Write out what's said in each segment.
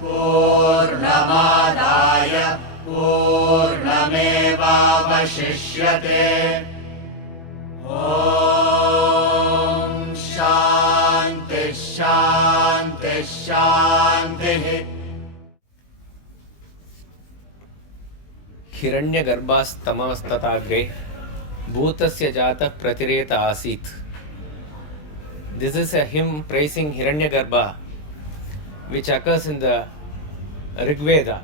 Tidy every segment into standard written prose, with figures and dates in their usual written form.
पूर्णमादाय पूर्णमेवावशिष्यते। ॐ शान्ति शान्ति शान्तिः। हिरण्यगर्भास्तमस्तताग्रे भूतस्य जातः प्रतिरेत आसीत्. This is a hymn praising Hiranyagarbha, which occurs in the Rig Veda.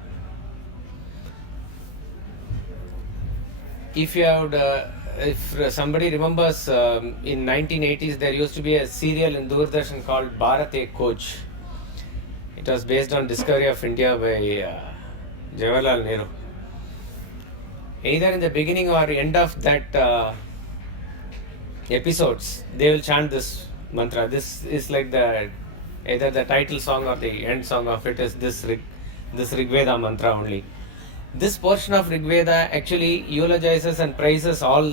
If somebody remembers, in 1980s there used to be a serial in Doordarshan called Bharat Coach. It was based on Discovery of India by Jawaharlal Nehru. Either in the beginning or end of that episodes, they will chant this mantra. This is like either the title song or the end song of it is this Rig Veda mantra only. This portion of Rig Veda actually eulogizes and praises all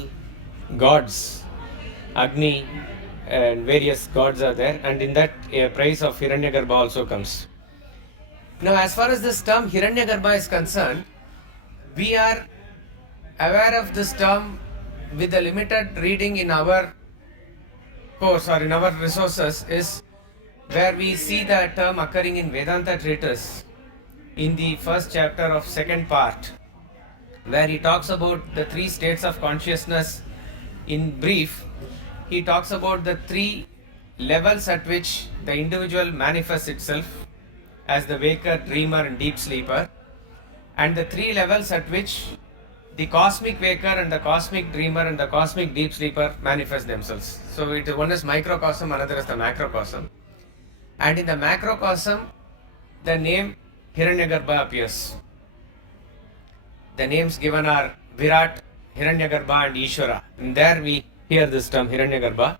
gods. Agni and various gods are there, and in that praise of Hiranyagarbha also comes. Now, as far as this term Hiranyagarbha is concerned, we are aware of this term with the limited reading in our course or in our resources is where we see the term occurring in Vedanta treatise in the first chapter of second part, where he talks about the three states of consciousness. In brief, he talks about the three levels at which the individual manifests itself as the waker, dreamer and deep sleeper, and the three levels at which the cosmic waker and the cosmic dreamer and the cosmic deep sleeper manifest themselves. So one is microcosm, another is the macrocosm. And in the macrocosm, the name Hiranyagarbha appears. The names given are Virāṭ, Hiraṇyagarbha and Īśvara. And there we hear this term Hiranyagarbha.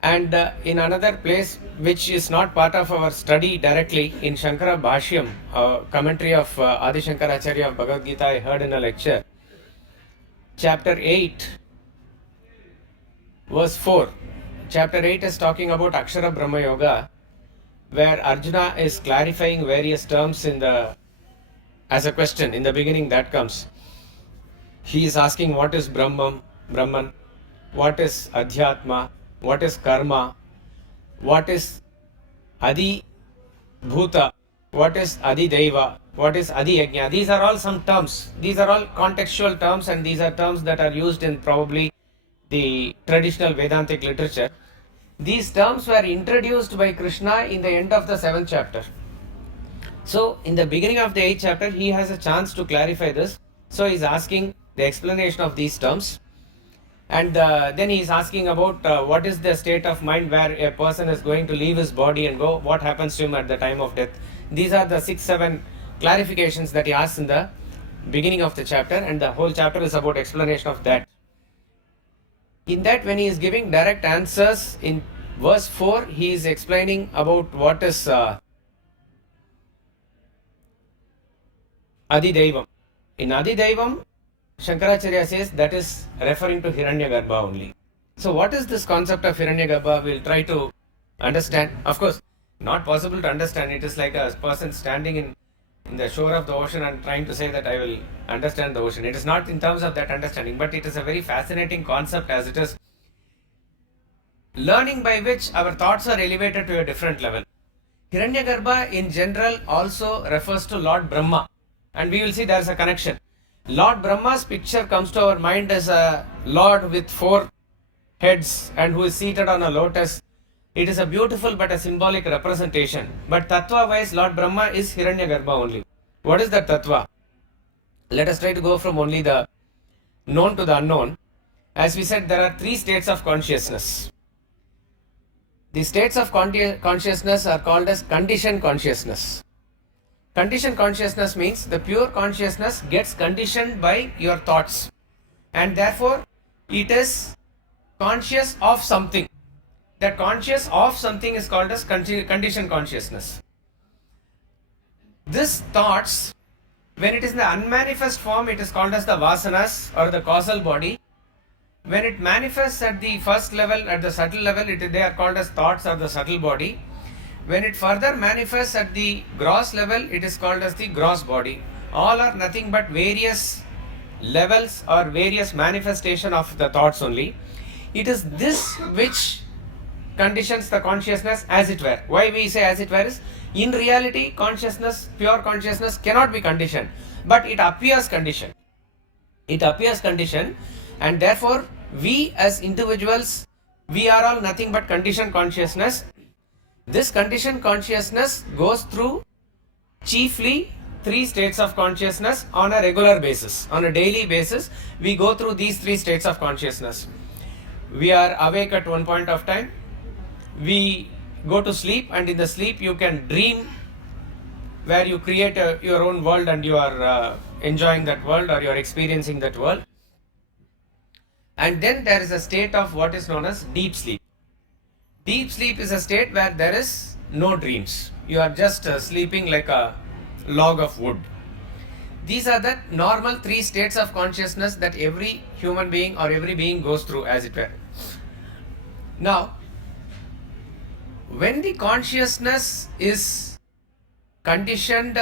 And in another place, which is not part of our study directly, in Shankara Bhashyam, commentary of Adi Shankaracharya of Bhagavad Gita, I heard in a lecture, chapter 8, verse 4. Chapter 8 is talking about Akshara Brahma Yoga, where Arjuna is clarifying various terms as a question. In the beginning that comes. He is asking what is Brahman, what is Adhyatma, what is Karma, what is Adi Bhuta, what is Adi Deva, what is Adi Yajna. These are all some terms. These are all contextual terms, and these are terms that are used in probably the traditional Vedantic literature. These terms were introduced by Krishna in the end of the 7th chapter. So, in the beginning of the 8th chapter, he has a chance to clarify this. So, he is asking the explanation of these terms. And then he is asking about what is the state of mind where a person is going to leave his body and go, what happens to him at the time of death. These are the 6-7 clarifications that he asks in the beginning of the chapter, and the whole chapter is about explanation of that. In that, when he is giving direct answers, in verse 4, he is explaining about what is Adidevam. In Adidevam, Shankaracharya says that is referring to Hiranyagarbha only. So what is this concept of Hiranyagarbha? We'll try to understand. Of course, not possible to understand. It is like a person standing in the shore of the ocean and trying to say that I will understand the ocean. It is not in terms of that understanding, but it is a very fascinating concept, as it is learning by which our thoughts are elevated to a different level. Hiranyagarbha in general also refers to Lord Brahmā, and we will see there is a connection. Lord Brahma's picture comes to our mind as a Lord with 4 heads and who is seated on a lotus. It is a beautiful but a symbolic representation. But Tattva wise, Lord Brahmā is Hiranyagarbha only. What is that Tattva? Let us try to go from only the known to the unknown. As we said, there are 3 states of consciousness. The states of consciousness are called as conditioned consciousness. Conditioned consciousness means the pure consciousness gets conditioned by your thoughts, and therefore it is conscious of something. That conscious of something is called as conditioned consciousness. This thoughts, when it is in the unmanifest form, it is called as the vasanas or the causal body. When it manifests at the first level, at the subtle level, they are called as thoughts or the subtle body. When it further manifests at the gross level, it is called as the gross body. All are nothing but various levels or various manifestation of the thoughts only. It is this which conditions the consciousness as it were. Why we say as it were is, in reality, consciousness, pure consciousness cannot be conditioned, but it appears conditioned. It appears conditioned, and therefore we as individuals, we are all nothing but conditioned consciousness. This conditioned consciousness goes through chiefly three states of consciousness on a regular basis. On a daily basis, we go through these three states of consciousness. We are awake at one point of time, we go to sleep, and in the sleep you can dream, where you create your own world and you are enjoying that world or you are experiencing that world. And then there is a state of what is known as deep sleep. Deep sleep is a state where there is no dreams. You are just sleeping like a log of wood. These are the normal three states of consciousness that every human being or every being goes through, as it were. Now, when the consciousness is conditioned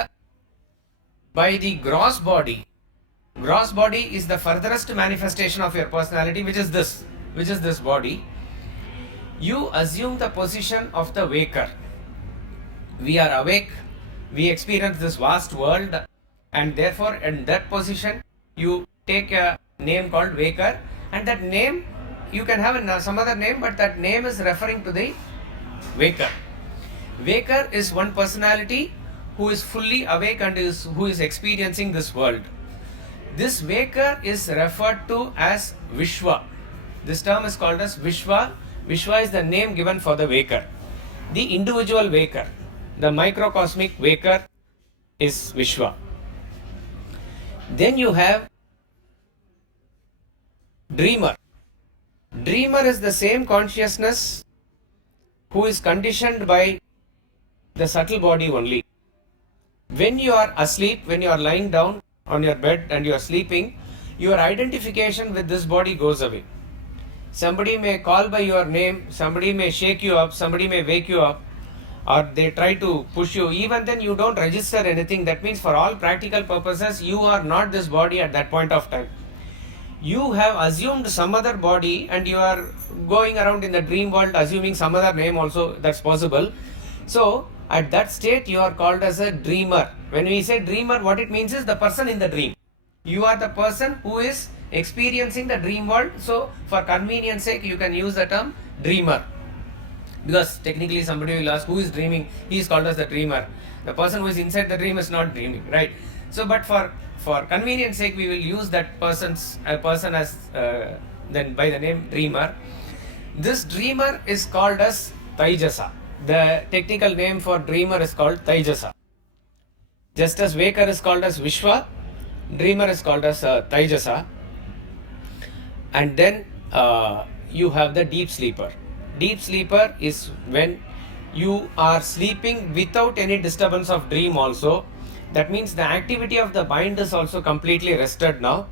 by the gross body is the furthest manifestation of your personality, which is this body. You assume the position of the waker. We are awake, we experience this vast world, and therefore in that position you take a name called waker, and that name you can have some other name, but that name is referring to the waker. Waker is one personality who is fully awake and who is experiencing this world. This waker is referred to as Viśva. This term is called as Viśva. Viśva is the name given for the waker. The individual waker, the microcosmic waker, is Viśva. Then you have dreamer. Dreamer is the same consciousness who is conditioned by the subtle body only. When you are asleep, when you are lying down on your bed and you are sleeping, your identification with this body goes away. Somebody may call by your name, somebody may shake you up, somebody may wake you up, or they try to push you. Even then you don't register anything. That means for all practical purposes, you are not this body at that point of time. You have assumed some other body and you are going around in the dream world assuming some other name also. That's possible. So at that state you are called as a dreamer. When we say dreamer, what it means is the person in the dream. You are the person who is experiencing the dream world. So for convenience sake you can use the term dreamer, because technically somebody will ask who is dreaming. He is called as the dreamer. The person who is inside the dream is not dreaming, right? So but for convenience sake we will use that person as then by the name dreamer. This dreamer is called as Taijasa. The technical name for dreamer is called Taijasa. Just as waker is called as Viśva, dreamer is called as Taijasa. And then you have the deep sleeper. Deep sleeper is when you are sleeping without any disturbance of dream also. That means the activity of the mind is also completely rested now.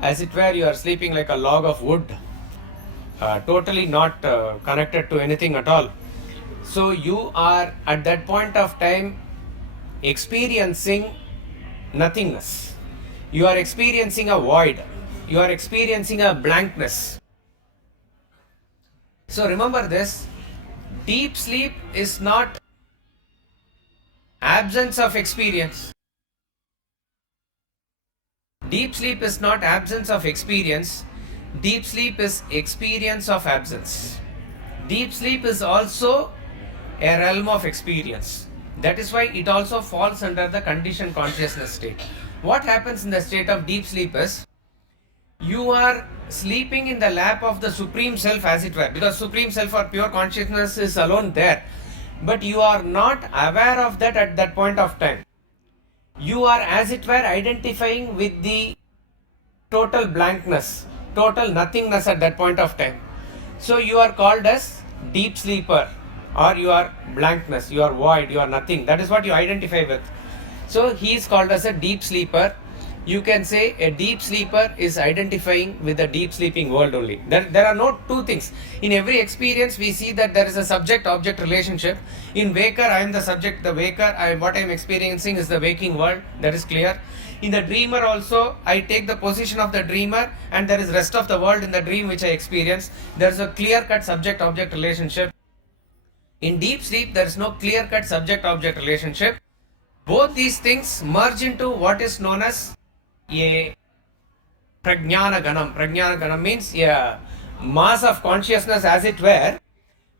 As it were, you are sleeping like a log of wood, totally not connected to anything at all. So you are at that point of time experiencing nothingness. You are experiencing a void. You are experiencing a blankness. So remember this, deep sleep is not absence of experience. Deep sleep is not absence of experience. Deep sleep is experience of absence. Deep sleep is also a realm of experience. That is why it also falls under the conditioned consciousness state. What happens in the state of deep sleep is, you are sleeping in the lap of the Supreme Self, as it were, because Supreme Self or pure consciousness is alone there. But you are not aware of that at that point of time. You are, as it were, identifying with the total blankness, total nothingness at that point of time. So you are called as deep sleeper, or you are blankness, you are void, you are nothing. That is what you identify with. So he is called as a deep sleeper. you can say a deep sleeper is identifying with the deep sleeping world only. There are no two things. In every experience, we see that there is a subject-object relationship. In waker, I am the subject, the waker, what I am experiencing is the waking world. That is clear. In the dreamer also, I take the position of the dreamer, and there is rest of the world in the dream which I experience. There is a clear-cut subject-object relationship. In deep sleep, there is no clear-cut subject-object relationship. Both these things merge into what is known as a Praajñana Ganam. Praajñana Ganam means a mass of consciousness as it were,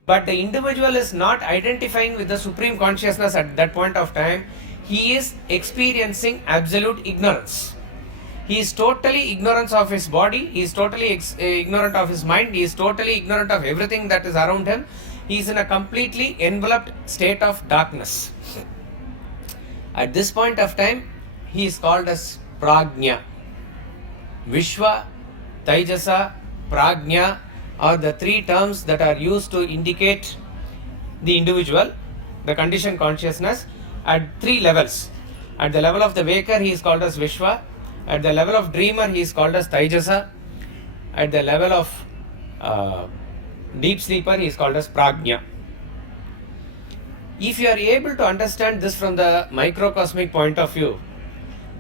but the individual is not identifying with the supreme consciousness at that point of time. He is experiencing absolute ignorance. He is totally ignorant of his body, he is totally ignorant of his mind, he is totally ignorant of everything that is around him. He is in a completely enveloped state of darkness. At this point of time, he is called as Praajña. Viśva, Taijasa, Praajña are the three terms that are used to indicate the individual, the conditioned consciousness, at three levels. At the level of the waker, he is called as Viśva. At the level of dreamer, he is called as Taijasa. At the level of deep sleeper, he is called as Praajña. If you are able to understand this from the microcosmic point of view,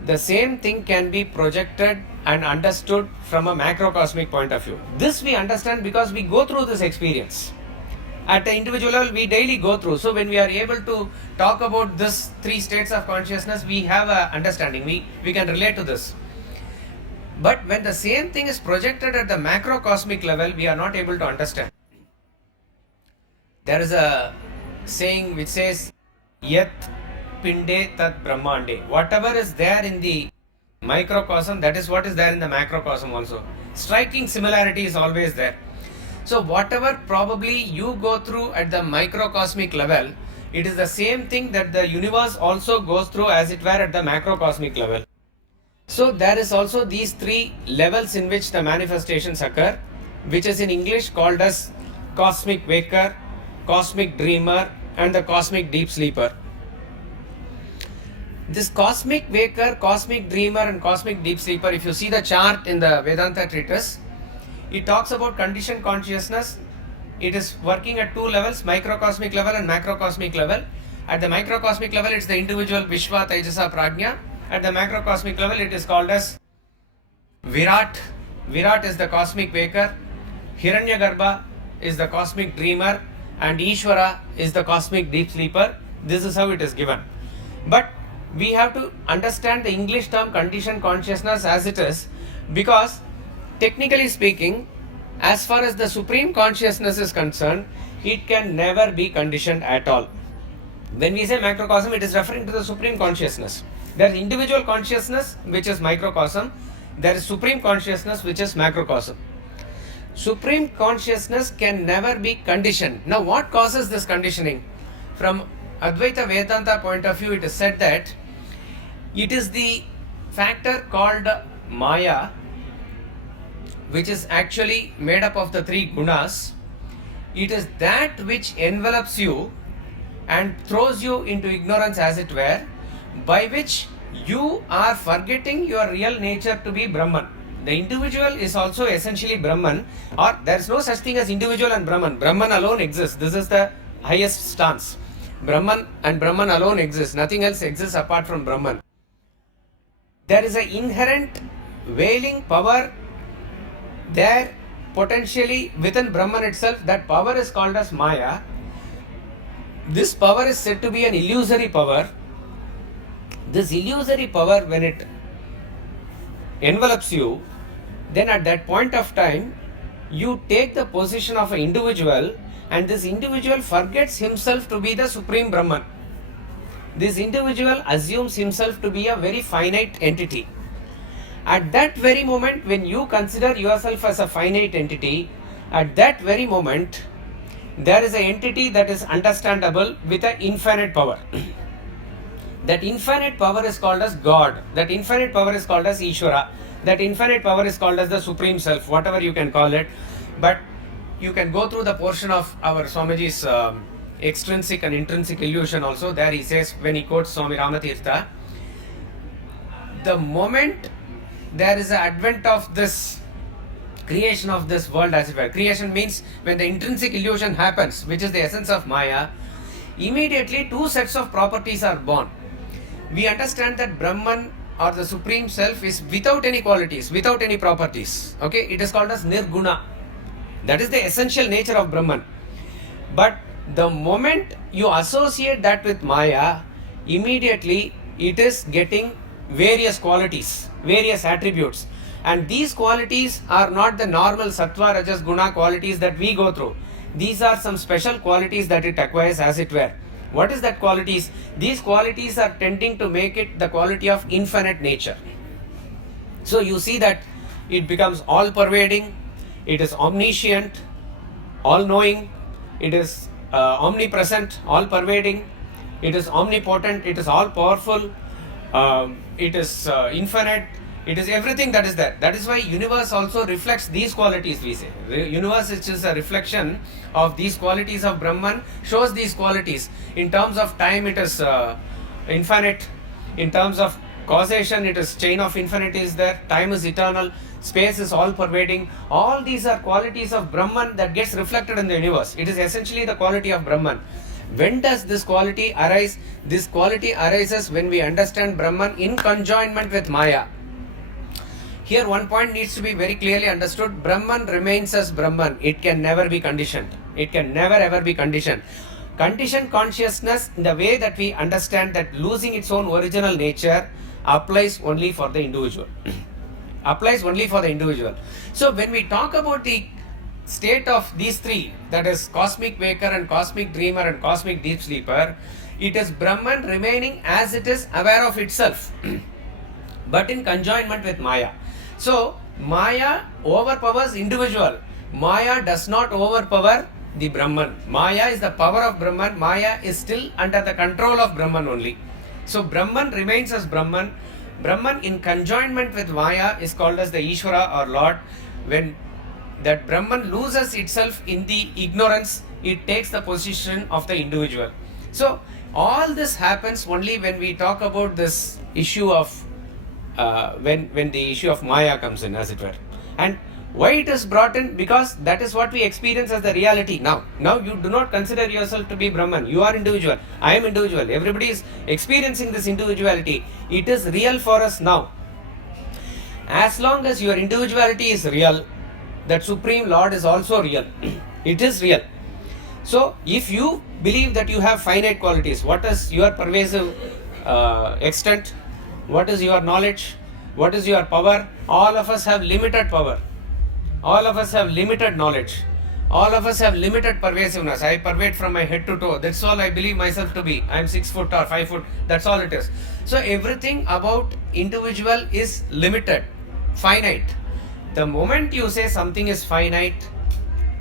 the same thing can be projected and understood from a macrocosmic point of view. This we understand because we go through this experience. At the individual level, we daily go through. So when we are able to talk about this three states of consciousness, we have a understanding. We can relate to this. But when the same thing is projected at the macrocosmic level, we are not able to understand. There is a saying which says, Yat Pinde Tat Brahmande. Whatever is there in the microcosm, that is what is there in the macrocosm also. Striking similarity is always there. So whatever probably you go through at the microcosmic level, it is the same thing that the universe also goes through as it were at the macrocosmic level. So there is also these three levels in which the manifestations occur, which is in English called as cosmic waker, cosmic dreamer, and the cosmic deep sleeper. This cosmic waker, cosmic dreamer, and cosmic deep sleeper, if you see the chart in the Vedanta treatise, it talks about conditioned consciousness. It is working at two levels, microcosmic level and macrocosmic level. At the microcosmic level, it's the individual Viśva, Taijasa, Praajña. At the macrocosmic level, it is called as Virāṭ. Virāṭ is the cosmic waker, Hiraṇyagarbha is the cosmic dreamer, and Īśvara is the cosmic deep sleeper. This is how it is given. But we have to understand the English term conditioned consciousness as it is, because technically speaking, as far as the supreme consciousness is concerned, it can never be conditioned at all. When we say macrocosm, it is referring to the supreme consciousness. There is individual consciousness, which is microcosm. There is supreme consciousness, which is macrocosm. Supreme consciousness can never be conditioned. Now, what causes this conditioning? From Advaita Vedanta point of view, it is said that it is the factor called Maya, which is actually made up of the three gunas. It is that which envelops you and throws you into ignorance as it were, by which you are forgetting your real nature to be Brahman. The individual is also essentially Brahman, or there is no such thing as individual and Brahman. Brahman alone exists. This is the highest stance. Brahman and Brahman alone exists. Nothing else exists apart from Brahman. There is an inherent veiling power there potentially within Brahman itself. That power is called as Maya. This power is said to be an illusory power. This illusory power, when it envelops you, then at that point of time, you take the position of an individual, and this individual forgets himself to be the supreme Brahman. This individual assumes himself to be a very finite entity. At that very moment, when you consider yourself as a finite entity, at that very moment, there is an entity that is understandable with an infinite power. That infinite power is called as God. That infinite power is called as Īśvara. That infinite power is called as the Supreme Self, whatever you can call it. But you can go through the portion of our Swamiji's extrinsic and intrinsic illusion also. There he says, when he quotes Swami Ramatirtha, the moment there is an advent of this creation of this world, as it were, creation means when the intrinsic illusion happens, which is the essence of Maya, immediately two sets of properties are born. We understand that Brahman or the Supreme Self is without any qualities, without any properties. Okay, it is called as Nirguna. That is the essential nature of Brahman. But the moment you associate that with Maya, immediately it is getting various qualities, various attributes. And these qualities are not the normal Sattva, Rajas, Guna qualities that we go through. These are some special qualities that it acquires, as it were. What is that qualities? These qualities are tending to make it the quality of infinite nature. So you see that it becomes all-pervading, it is omniscient, all-knowing, it is omnipresent, all-pervading, it is omnipotent, it is all-powerful, it is infinite, it is everything that is there. That is why universe also reflects these qualities, we say. Universe, which is a reflection of these qualities of Brahman, shows these qualities. In terms of time, it is infinite. In terms of causation, it is chain of infinity is there. Time is eternal. Space is all-pervading. All these are qualities of Brahman that gets reflected in the universe. It is essentially the quality of Brahman. When does this quality arise? This quality arises when we understand Brahman in conjoinment with Maya. Here one point needs to be very clearly understood. Brahman remains as Brahman. It can never be conditioned. It can never ever be conditioned. Conditioned consciousness, in the way that we understand that losing its own original nature, applies only for the individual. Applies only for the individual. So when we talk about the state of these three, that is cosmic waker and cosmic dreamer and cosmic deep sleeper, it is Brahman remaining as it is, aware of itself, but in conjoinment with Maya. So Maya overpowers individual. Maya does not overpower the Brahman. Maya is the power of Brahman. Maya is still under the control of Brahman only. So Brahman remains as Brahman. Brahman in conjoinment with Maya is called as the Īśvara or Lord. When that Brahman loses itself in the ignorance, it takes the position of the individual. So all this happens only when we talk about this issue of when the issue of Maya comes in, as it were. And why it is brought in? Because that is what we experience as the reality now. Now you do not consider yourself to be Brahman. You are individual. I am individual. Everybody is experiencing this individuality. It is real for us now. As long as your individuality is real, that Supreme Lord is also real. It is real. So if you believe that you have finite qualities, what is your pervasive extent? What is your knowledge? What is your power? All of us have limited power. All of us have limited knowledge. All of us have limited pervasiveness. I pervade from my head to toe. That's all I believe myself to be. I am 6 foot or 5 foot. That's all it is. So everything about individual is limited, finite. The moment you say something is finite,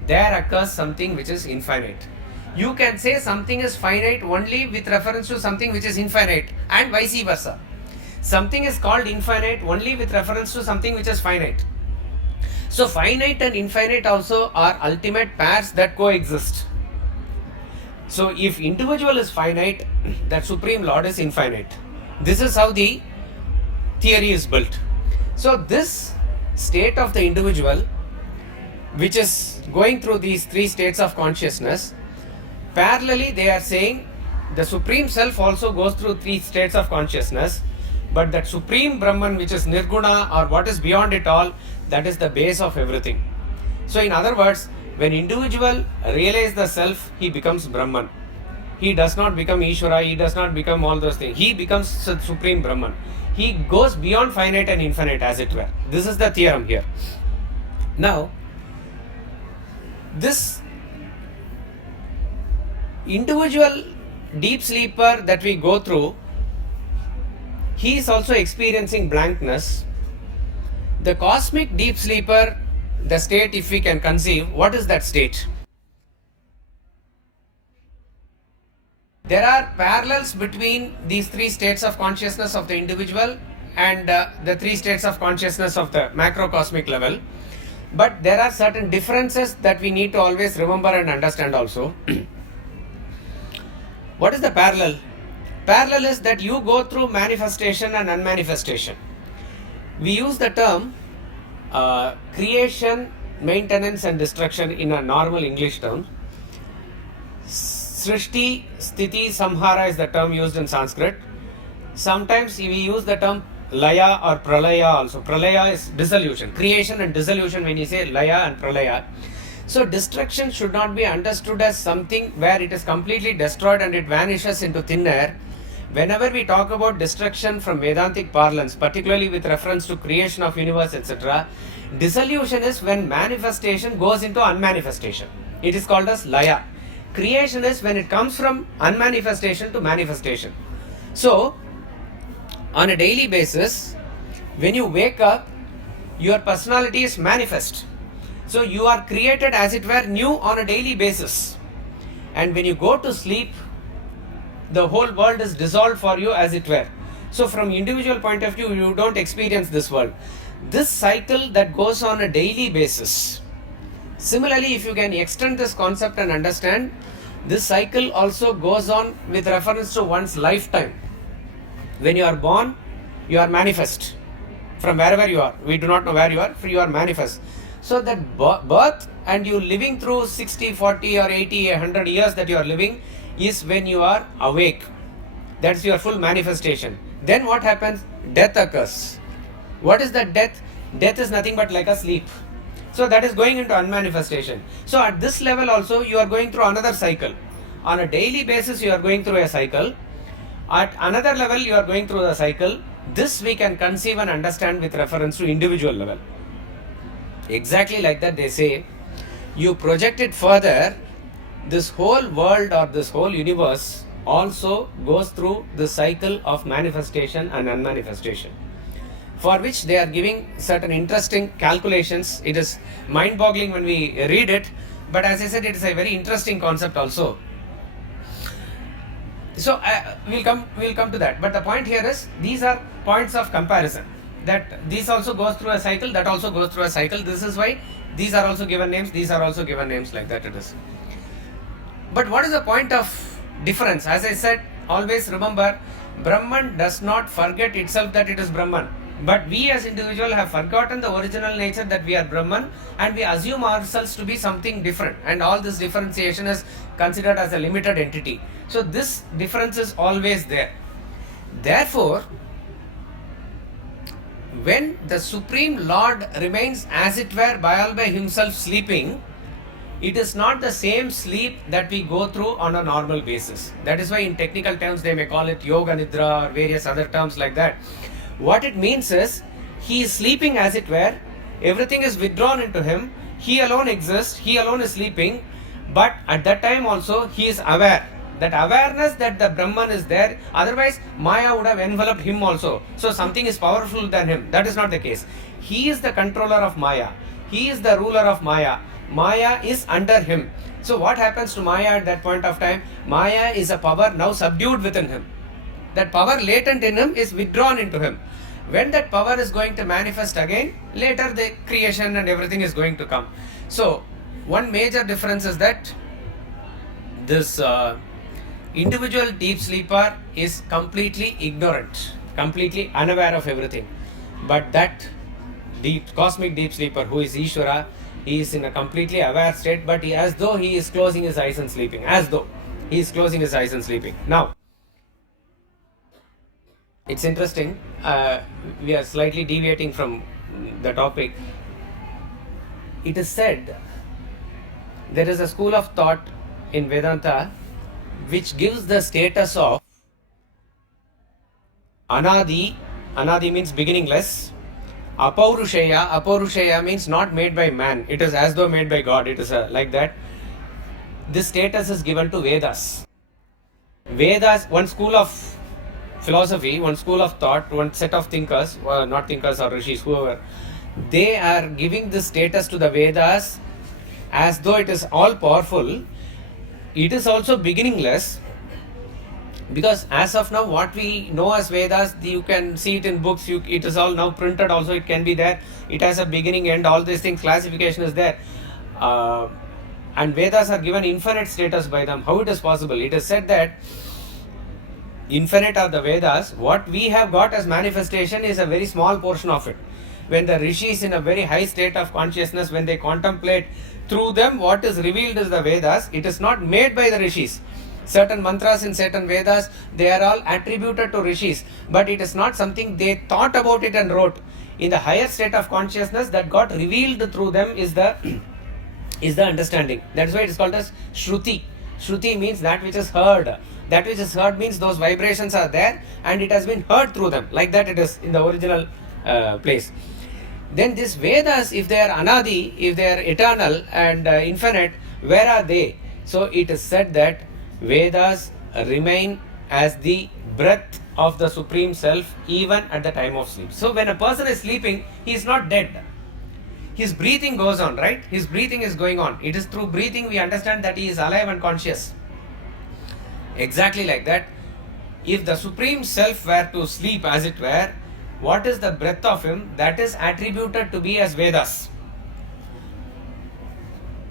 there occurs something which is infinite. You can say something is finite only with reference to something which is infinite, and vice versa. Something is called infinite only with reference to something which is finite. So finite and infinite also are ultimate pairs that coexist. So if individual is finite, that Supreme Lord is infinite. This is how the theory is built. So this state of the individual, which is going through these three states of consciousness, parallelly they are saying the Supreme Self also goes through three states of consciousness, but that Supreme Brahman, which is Nirguna or what is beyond it all, that is the base of everything. So in other words, when individual realizes the self, he becomes Brahman. He does not become Īśvara, he does not become all those things. He becomes Supreme Brahman. He goes beyond finite and infinite, as it were. This is the theorem here. Now, this individual deep sleeper that we go through, he is also experiencing blankness. The cosmic deep sleeper, the state, if we can conceive, what is that state? There are parallels between these three states of consciousness of the individual and the three states of consciousness of the macrocosmic level. But there are certain differences that we need to always remember and understand also. What is the parallel? Parallel is that you go through manifestation and unmanifestation. We use the term creation, maintenance and destruction in a normal English term. Srishti, Sthiti, Samhara is the term used in Sanskrit. Sometimes we use the term Laya or Pralaya also. Pralaya is dissolution. Creation and dissolution when you say Laya and Pralaya. So destruction should not be understood as something where it is completely destroyed and it vanishes into thin air. Whenever we talk about destruction from Vedantic parlance, particularly with reference to creation of universe, etc., dissolution is when manifestation goes into unmanifestation. It is called as Laya. Creation is when it comes from unmanifestation to manifestation. So, on a daily basis, when you wake up, your personality is manifest. So you are created as it were new on a daily basis. And when you go to sleep, the whole world is dissolved for you as it were. So from individual point of view, you don't experience this world. This cycle that goes on a daily basis. Similarly, if you can extend this concept and understand, this cycle also goes on with reference to one's lifetime. When you are born, you are manifest. From wherever you are, we do not know where you are manifest. So that birth and you living through 60, 40 or 80, 100 years that you are living is when you are awake. That's your full manifestation. Then what happens? Death occurs. What is that death? Death is nothing but like a sleep. So that is going into unmanifestation. So at this level also you are going through another cycle. On a daily basis you are going through a cycle. At another level you are going through the cycle. This we can conceive and understand with reference to individual level. Exactly like that they say, you project it further, this whole world or this whole universe also goes through the cycle of manifestation and unmanifestation, for which they are giving certain interesting calculations. It is mind-boggling when we read it, but as I said, it is a very interesting concept also. So we'll come to that. But the point here is, these are points of comparison. That this also goes through a cycle, that also goes through a cycle. This is why these are also given names, these are also given names, like that it is. But what is the point of difference? As I said, always remember, Brahman does not forget itself that it is Brahman. But we as individuals have forgotten the original nature that we are Brahman, and we assume ourselves to be something different. And all this differentiation is considered as a limited entity. So this difference is always there. Therefore, when the Supreme Lord remains as it were by himself sleeping, it is not the same sleep that we go through on a normal basis. That is why in technical terms they may call it Yoga Nidra or various other terms like that. What it means is, he is sleeping as it were, everything is withdrawn into him, he alone exists, he alone is sleeping, but at that time also he is aware. That awareness that the Brahman is there, otherwise Maya would have enveloped him also. So something is powerful than him. That is not the case. He is the controller of Maya. He is the ruler of Maya. Maya is under him. So what happens to Maya at that point of time? Maya is a power now subdued within him. That power latent in him is withdrawn into him. When that power is going to manifest again, later the creation and everything is going to come. So one major difference is that this individual deep sleeper is completely ignorant, completely unaware of everything. But that cosmic deep sleeper who is Īśvara, he is in a completely aware state, but as though he is closing his eyes and sleeping. As though he is closing his eyes and sleeping. Now, it's interesting, we are slightly deviating from the topic. It is said, there is a school of thought in Vedanta which gives the status of Anadi. Anadi means beginningless. Apaurushaya means not made by man. It is as though made by God. It is like that. This status is given to Vedas. Vedas, one school of philosophy, one school of thought, one set of thinkers, not thinkers or rishis, whoever, they are giving this status to the Vedas as though it is all powerful. It is also beginningless, because as of now what we know as Vedas, you can see it in books, it is all now printed also, it can be there, it has a beginning, end, all these things, classification is there, and Vedas are given infinite status by them. How it is possible? It is said that infinite are the Vedas, what we have got as manifestation is a very small portion of it. when the rishis in a very high state of consciousness, when they contemplate through them, what is revealed is the Vedas. It is not made by the rishis. Certain mantras in certain Vedas, they are all attributed to rishis, but it is not something they thought about it and wrote. In the higher state of consciousness that got revealed through them is the is the understanding. That's why it is called as Shruti. Shruti means that which is heard. That which is heard means those vibrations are there and it has been heard through them. Like that it is in the original place. Then these Vedas, if they are Anadi, if they are eternal and infinite, where are they? So it is said that Vedas remain as the breath of the Supreme Self even at the time of sleep. So when a person is sleeping, he is not dead. His breathing goes on, right? His breathing is going on. It is through breathing we understand that he is alive and conscious. Exactly like that. If the Supreme Self were to sleep, as it were, what is the breath of him? That is attributed to be as Vedas.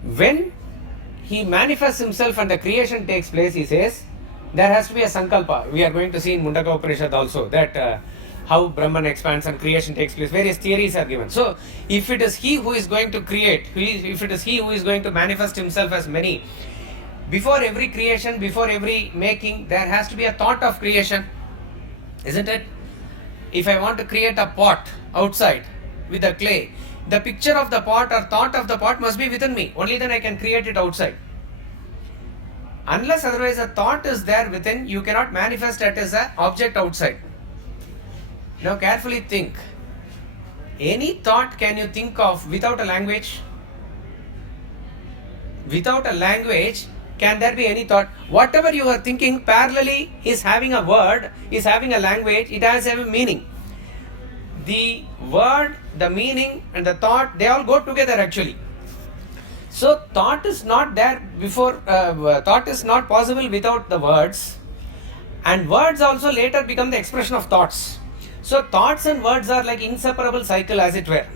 When he manifests himself and the creation takes place, he says, there has to be a sankalpa. We are going to see in Mundaka Upanishad also that how Brahman expands and creation takes place. Various theories are given. So, if it is he who is going to create, if it is he who is going to manifest himself as many, before every creation, before every making, there has to be a thought of creation. Isn't it? If I want to create a pot outside with the clay, the picture of the pot or thought of the pot must be within me. Only then I can create it outside. Unless otherwise a thought is there within, you cannot manifest it as an object outside. Now carefully think. Any thought can you think of without a language? Without a language, can there be any thought? Whatever you are thinking parallelly is having a word, is having a language, it has a meaning. The word, the meaning and the thought, they all go together actually. So thought is not there before, thought is not possible without the words, and words also later become the expression of thoughts. So thoughts and words are like inseparable cycle, as it were.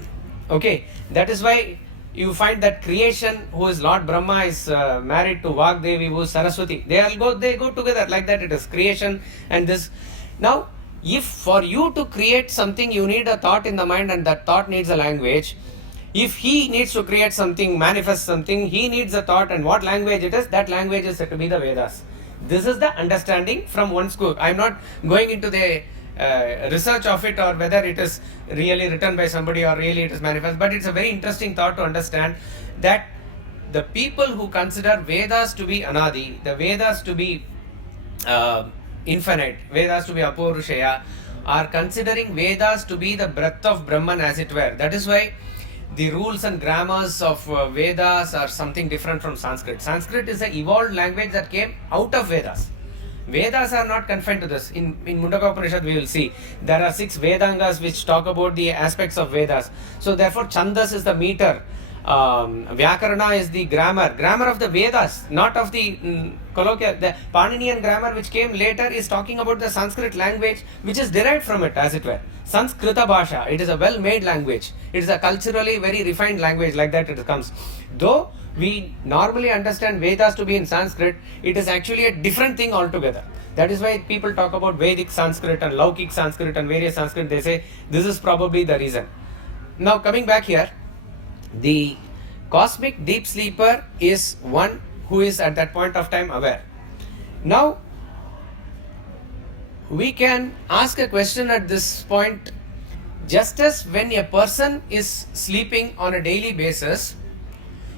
Okay, that is why you find that creation, who is Lord Brahmā, is married to Vagdevi, who is Saraswati. They go together, like that it is creation and this. Now, if for you to create something, you need a thought in the mind, and that thought needs a language. If he needs to create something, manifest something, he needs a thought, and what language it is, that language is said to be the Vedas. This is the understanding from one school. I am not going into the research of it or whether it is really written by somebody or really it is manifest, but it's a very interesting thought to understand that the people who consider Vedas to be Anadi, the Vedas to be infinite, Vedas to be Apaurushaya, are considering Vedas to be the breath of Brahman, as it were. That is why the rules and grammars of Vedas are something different from Sanskrit. Sanskrit is an evolved language that came out of Vedas. Vedas are not confined to this. In Mundaka Upanishad we will see there are 6 Vedangas which talk about the aspects of Vedas. So therefore Chandas is the meter, Vyakarana is the grammar of the Vedas, not of the colloquial. The Paninian grammar which came later is talking about the Sanskrit language which is derived from it, as it were. Sanskrita Bhasha, it is a well-made language. It is a culturally very refined language, like that it comes. Though we normally understand Vedas to be in Sanskrit, it is actually a different thing altogether. That is why people talk about Vedic Sanskrit and Laukik Sanskrit and various Sanskrit. They say this is probably the reason. Now coming back here, the cosmic deep sleeper is one who is at that point of time aware. Now we can ask a question at this point. Just as when a person is sleeping on a daily basis,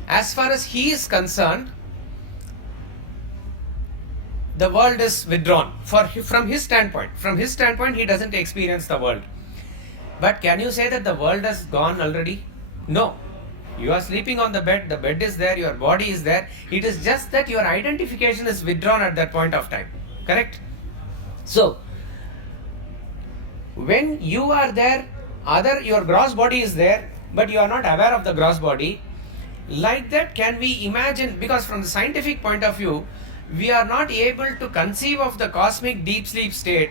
as far as he is concerned, the world is withdrawn. From his standpoint, he doesn't experience the world. But can you say that the world has gone already? No. You are sleeping on the bed is there, your body is there. It is just that your identification is withdrawn at that point of time. Correct? So, when you are there, your gross body is there, but you are not aware of the gross body. Like that, can we imagine, because from the scientific point of view, we are not able to conceive of the cosmic deep sleep state.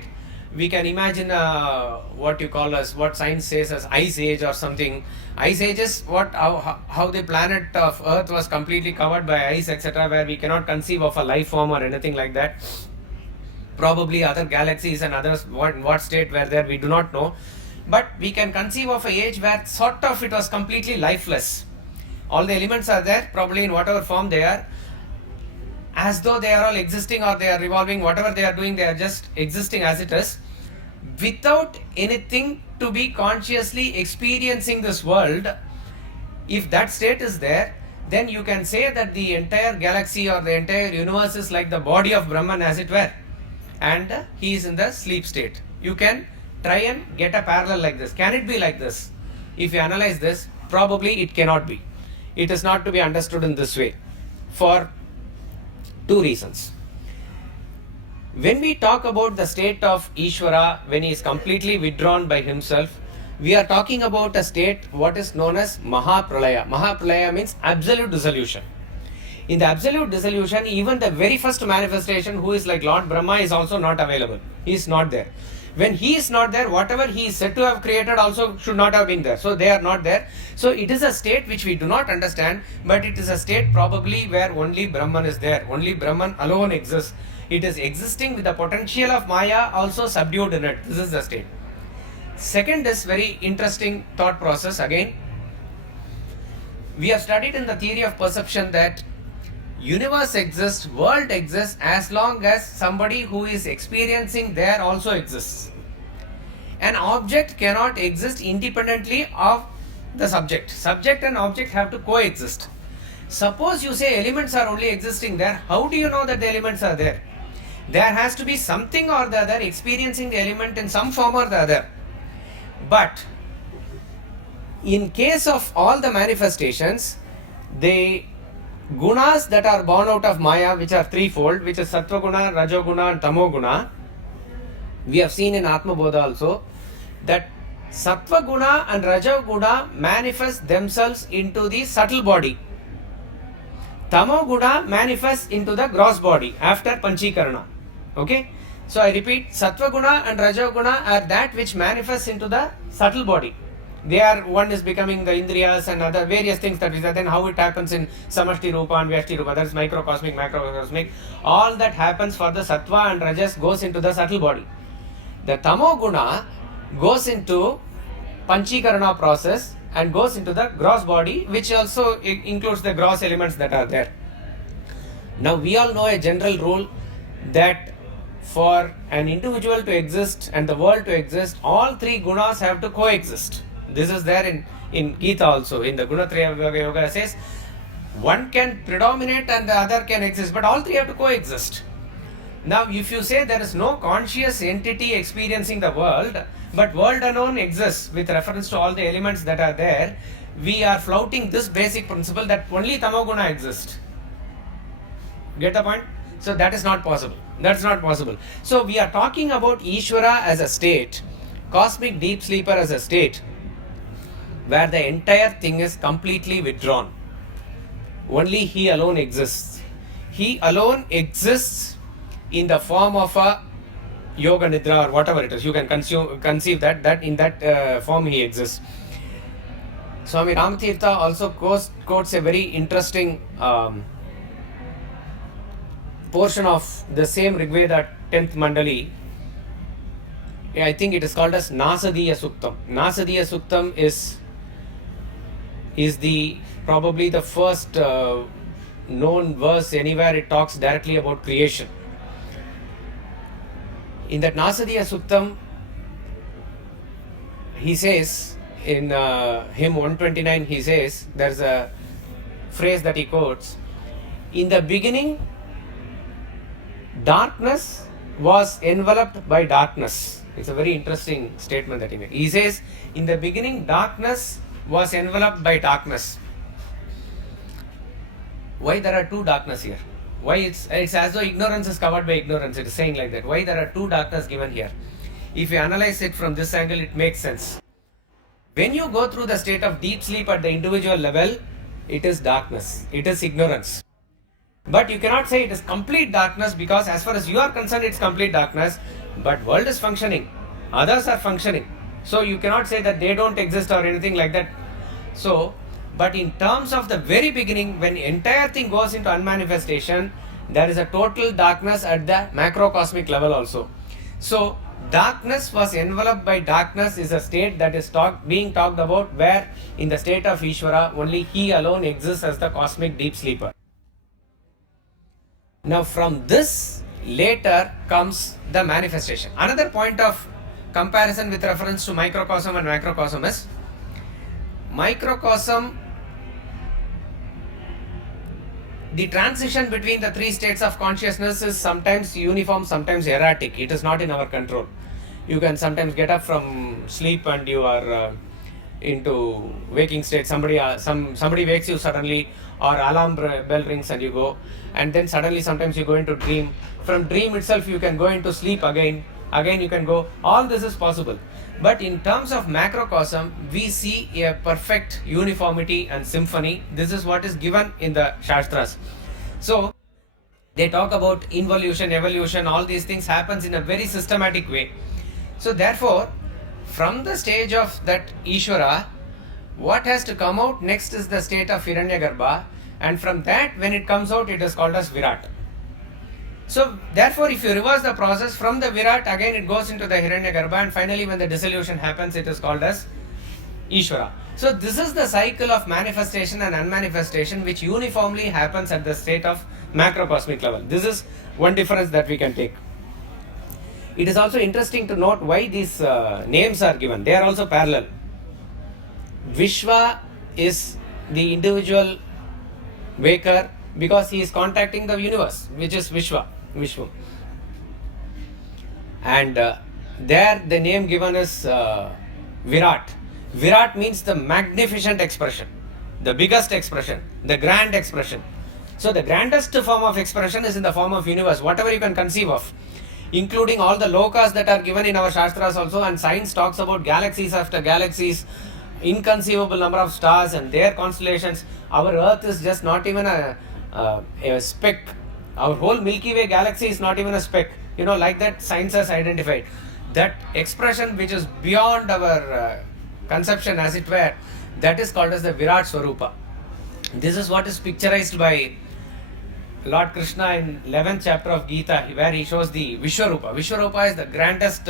We can imagine what science says as ice age or something. Ice age is how the planet of Earth was completely covered by ice, etc., where we cannot conceive of a life form or anything like that. Probably other galaxies and others, what state were there, we do not know. But we can conceive of an age where sort of it was completely lifeless. All the elements are there, probably in whatever form they are, as though they are all existing or they are revolving, whatever they are doing, they are just existing as it is, without anything to be consciously experiencing this world. If that state is there, then you can say that the entire galaxy or the entire universe is like the body of Brahman, as it were, and he is in the sleep state. You can try and get a parallel like this. Can it be like this? If you analyze this, probably it cannot be. It is not to be understood in this way for two reasons. When we talk about the state of Īśvara, when he is completely withdrawn by himself, we are talking about a state what is known as Mahapralaya. Mahapralaya means absolute dissolution. In the absolute dissolution, even the very first manifestation, who is like Lord Brahmā, is also not available. He is not there. When he is not there, whatever he is said to have created also should not have been there. So they are not there. So it is a state which we do not understand, but it is a state probably where only Brahman is there. Only Brahman alone exists. It is existing with the potential of Maya also subdued in it. This is the state. Second is very interesting thought process again. We have studied in the theory of perception that universe exists, world exists as long as somebody who is experiencing there also exists. An object cannot exist independently of the subject. Subject and object have to coexist. Suppose you say elements are only existing there, how do you know that the elements are there? There has to be something or the other experiencing the element in some form or the other. But in case of all the manifestations, the gunas that are born out of Maya, which are threefold, which is Sattva Guna, Rajo Guna and Tamo Guna, we have seen in Atma Bodha also that Sattva Guna and Rajo Guna manifest themselves into the subtle body. Tamo Guna manifests into the gross body after Panchikarana. Okay? So I repeat, Sattva Guna and Rajo Guna are that which manifests into the subtle body. They are, one is becoming the Indriyas and other various things that is there. Then how it happens in Samashti Rupa and Vyashti Rupa, that is microcosmic, macrocosmic. All that happens for the Sattva and Rajas goes into the subtle body. The Tamo Guna goes into Panchikarana process and goes into the gross body, which also includes the gross elements that are there. Now we all know a general rule that for an individual to exist and the world to exist, all three gunas have to coexist. This is there in Gita also. In the Gunatraya Yoga says, one can predominate and the other can exist, but all three have to coexist. Now if you say there is no conscious entity experiencing the world, but world alone exists with reference to all the elements that are there, we are flouting this basic principle that only Tamoguna exists. Get the point? So that is not possible. That's not possible. So we are talking about Īśvara as a state, cosmic deep sleeper as a state, where the entire thing is completely withdrawn. Only he alone exists. He alone exists in the form of a yoga nidra or whatever it is. You can conceive that in that form he exists. Swami Ramatirtha also quotes a very interesting portion of the same Rigveda 10th Mandali. I think it is called as Nasadiya Suktam. Nasadiya Suktam is the probably the first known verse anywhere it talks directly about creation. In that Nasadiya Suktam, he says in hymn 129, he says, there's a phrase that he quotes, in the beginning darkness was enveloped by darkness. It's a very interesting statement that he makes. He says, in the beginning darkness was enveloped by darkness. Why there are two darkness here? Why it's as though ignorance is covered by ignorance. It is saying like that. Why there are two darkness given here? If you analyze it from this angle, it makes sense. When you go through the state of deep sleep at the individual level, it is darkness. It is ignorance. But you cannot say it is complete darkness, because as far as you are concerned, it's complete darkness. But world is functioning. Others are functioning. So you cannot say that they don't exist or anything like that. So, but in terms of the very beginning, when the entire thing goes into unmanifestation, there is a total darkness at the macrocosmic level also. So darkness was enveloped by darkness is a state that is being talked about, where in the state of Īśvara only he alone exists as the cosmic deep sleeper. Now from this later comes the manifestation. Another point of comparison with reference to microcosm and macrocosm is, microcosm, the transition between the three states of consciousness is sometimes uniform, sometimes erratic. It is not in our control. You can sometimes get up from sleep and you are into waking state. Somebody wakes you suddenly, or alarm bell rings and you go, and then suddenly sometimes you go into dream. From dream itself you can go into sleep again you can go. All this is possible. But in terms of macrocosm, we see a perfect uniformity and symphony. This is what is given in the Shastras. So they talk about involution, evolution, all these things happens in a very systematic way. So therefore, from the stage of that Īśvara, what has to come out next is the state of Hiraṇyagarbha, and from that, when it comes out, it is called as Virāṭ. So therefore, if you reverse the process from the Virāṭ, again it goes into the Hiraṇyagarbha, and finally when the dissolution happens, it is called as Īśvara. So this is the cycle of manifestation and unmanifestation which uniformly happens at the state of macrocosmic level. This is one difference that we can take. It is also interesting to note why these names are given. They are also parallel. Viśva is the individual waker because he is contacting the universe, which is Viśva. And there the name given is Virāṭ. Virāṭ means the magnificent expression, the biggest expression, the grand expression. So the grandest form of expression is in the form of universe, whatever you can conceive of, including all the lokas that are given in our Shastras also, and science talks about galaxies after galaxies, inconceivable number of stars and their constellations. Our Earth is just not even a speck. Our whole Milky Way galaxy is not even a speck. Like that science has identified. That expression which is beyond our conception, as it were, that is called as the Virāṭ Swarupa. This is what is picturized by Lord Krishna in 11th chapter of Gita, where he shows the Vishwarupa. Vishwarupa is the grandest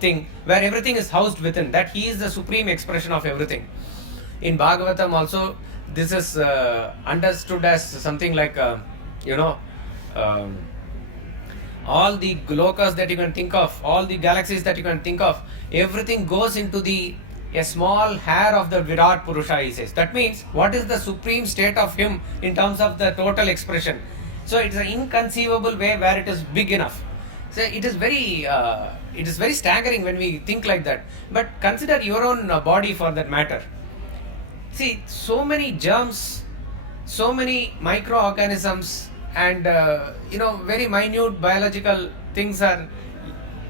thing, where everything is housed within. That he is the supreme expression of everything. In Bhagavatam also, this is understood as something like, all the lokas that you can think of, all the galaxies that you can think of, everything goes into a small hair of the Virāṭ Purusha, he says. That means, what is the supreme state of him in terms of the total expression? So it is an inconceivable way where it is big enough. So it is very staggering when we think like that. But consider your own body for that matter. See, so many germs, so many microorganisms, and very minute biological things are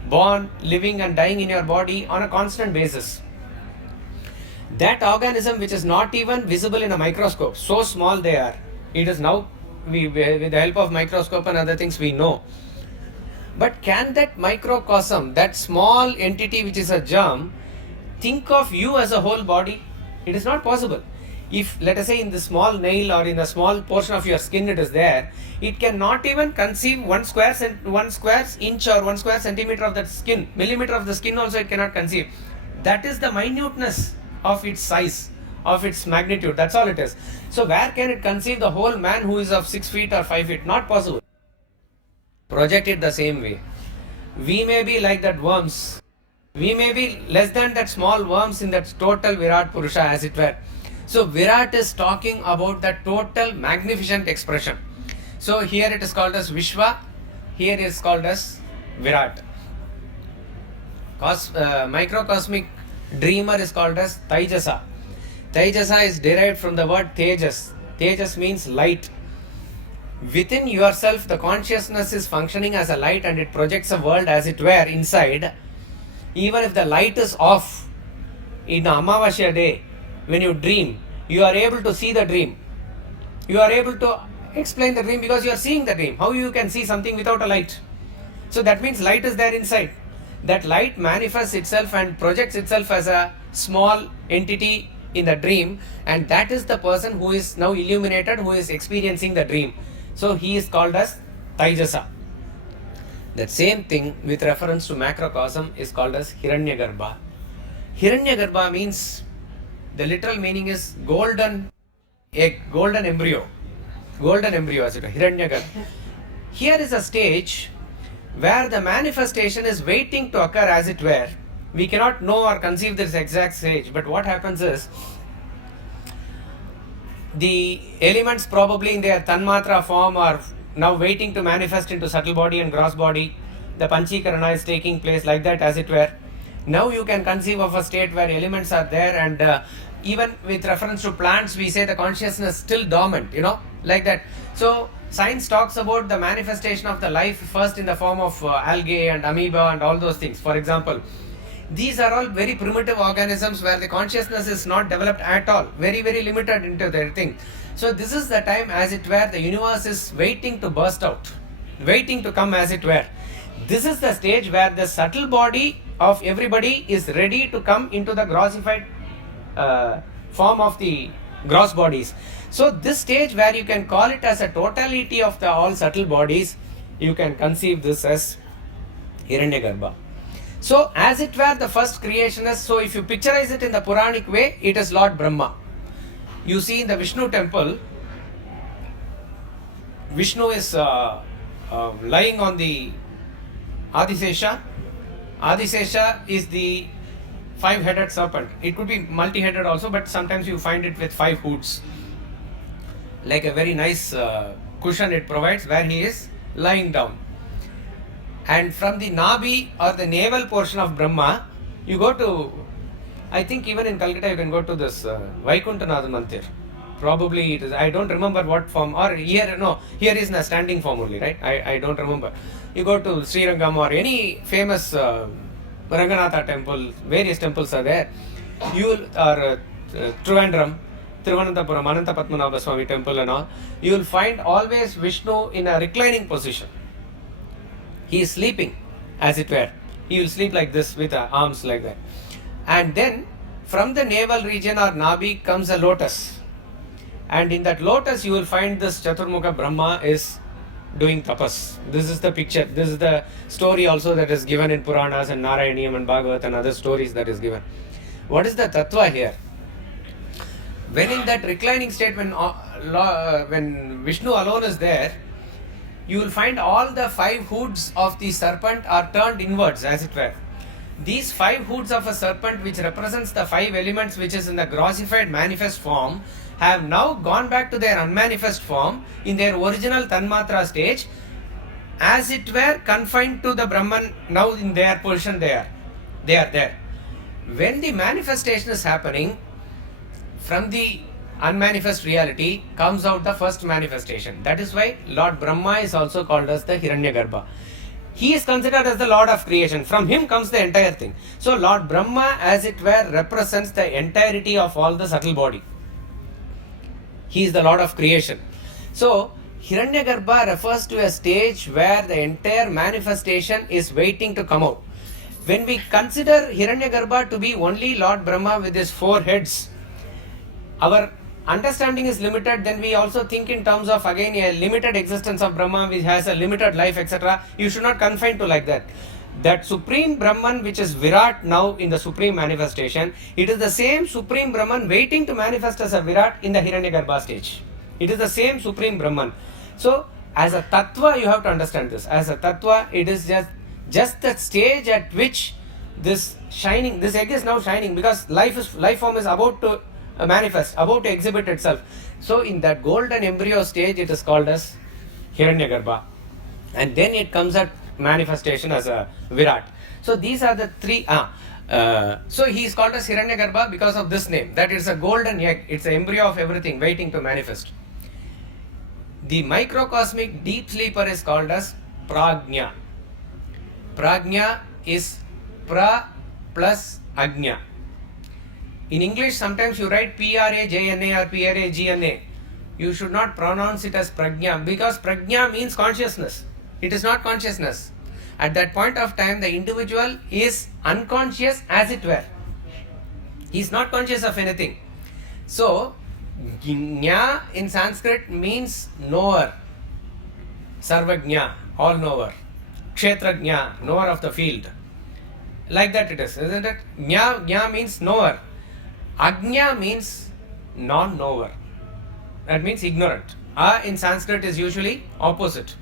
born, living and dying in your body on a constant basis. That organism which is not even visible in a microscope, so small they are, it is now, with the help of microscope and other things, we know. But can that microcosm, that small entity which is a germ, think of you as a whole body? It is not possible. If, let us say, in the small nail or in a small portion of your skin it is there, it cannot even conceive 1 square inch or 1 square centimeter of that skin. Millimeter of the skin also it cannot conceive. That is the minuteness of its size, of its magnitude. That's all it is. So where can it conceive the whole man who is of 6 feet or 5 feet? Not possible. Project it the same way. We may be like that worms. We may be less than that small worms in that total Virāṭ Purusha, as it were. So Virāṭ is talking about that total magnificent expression. So here it is called as Viśva, here it is called as Virāṭ. Microcosmic dreamer is called as Taijasa. Taijasa is derived from the word Tejas. Tejas means light. Within yourself, the consciousness is functioning as a light and it projects a world, as it were, inside. Even if the light is off, in Amavasya day, when you dream, you are able to see the dream. You are able to explain the dream because you are seeing the dream. How you can see something without a light? So that means light is there inside. That light manifests itself and projects itself as a small entity in the dream, and that is the person who is now illuminated, who is experiencing the dream. So he is called as Taijasa. That same thing with reference to macrocosm is called as Hiraṇyagarbha. Hiraṇyagarbha means, the literal meaning is golden egg, golden embryo. Golden embryo as it were, Hiraṇyagarbha. Here is a stage where the manifestation is waiting to occur as it were. We cannot know or conceive this exact stage, but what happens is, the elements probably in their tanmatra form are now waiting to manifest into subtle body and gross body. The panchikarana is taking place like that as it were. Now you can conceive of a state where elements are there, and even with reference to plants we say the consciousness still dormant, like that. So science talks about the manifestation of the life first in the form of algae and amoeba and all those things. For example, these are all very primitive organisms where the consciousness is not developed at all, very very limited into their thing. So this is the time as it were the universe is waiting to burst out, waiting to come as it were. This is the stage where the subtle body of everybody is ready to come into the grossified form of the gross bodies. So this stage where you can call it as a totality of the all subtle bodies, you can conceive this as Hiraṇyagarbha. So as it were the first creation is, so if you picturize it in the Puranic way, it is Lord Brahma. You see in the Vishnu temple, Vishnu is lying on the Adisesha. Adisesha is the 5-headed serpent. It could be multi-headed also, but sometimes you find it with 5 hoods. Like a very nice cushion it provides where he is lying down. And from the Nabi or the navel portion of Brahma, you go to, I think even in Calcutta you can go to this Vaikunthanath Mandir. Probably it is, I don't remember what form, or here, no, here is in a standing form only, right? I don't remember. You go to Srirangam or any famous Ranganatha temple, various temples are there. You will, or Trivandrum, Thiruvananthapuram, Ananta Padmanabha Swami temple and all, you will find always Vishnu in a reclining position. He is sleeping, as it were. He will sleep like this with arms like that. And then from the navel region or Nabi comes a lotus. And in that lotus you will find this Chaturmukha Brahma is doing tapas. This is the picture. This is the story also that is given in Puranas and Narayaniyam and Bhagavat and other stories that is given. What is the tattva here? When in that reclining state, when Vishnu alone is there, you will find all the 5 hoods of the serpent are turned inwards, as it were. These 5 hoods of a serpent, which represents the 5 elements which is in the grossified manifest form, have now gone back to their unmanifest form in their original Tanmatra stage, as it were confined to the Brahman. Now in their position they are there. When the manifestation is happening, from the unmanifest reality comes out the first manifestation. That is why Lord Brahma is also called as the Hiraṇyagarbha. He is considered as the Lord of creation. From him comes the entire thing. So Lord Brahma, as it were, represents the entirety of all the subtle body. He is the Lord of creation. So Hiraṇyagarbha refers to a stage where the entire manifestation is waiting to come out. When we consider Hiraṇyagarbha to be only Lord Brahma with his 4 heads, our understanding is limited. Then we also think in terms of again a limited existence of Brahma which has a limited life, etc. You should not confine to like that. That supreme Brahman which is Virāṭ now in the supreme manifestation, it is the same supreme Brahman waiting to manifest as a Virāṭ in the Hiraṇyagarbha stage. It is the same supreme Brahman. So as a tattva you have to understand this. As a tattva it is just that stage at which this shining, this egg is now shining, because life form is about to manifest, about to exhibit itself. So in that golden embryo stage it is called as Hiraṇyagarbha, and then it comes at manifestation as a Virāṭ. So these are the 3. So he is called as Hiraṇyagarbha because of this name, that it's a golden egg, it's the embryo of everything waiting to manifest. The microcosmic deep sleeper is called as Praajña. Praajña is pra plus ajna. In English, sometimes you write Prajna or Prajna. You should not pronounce it as Prajna, because Prajna means consciousness. It is not consciousness. At that point of time, the individual is unconscious, as it were. He is not conscious of anything. So, Jñā in Sanskrit means knower. Sarvajña, all knower. Kshetrajna, knower of the field. Like that it is, isn't it? Jna means knower. Ajna means non-knower. That means ignorant. In Sanskrit is usually opposite.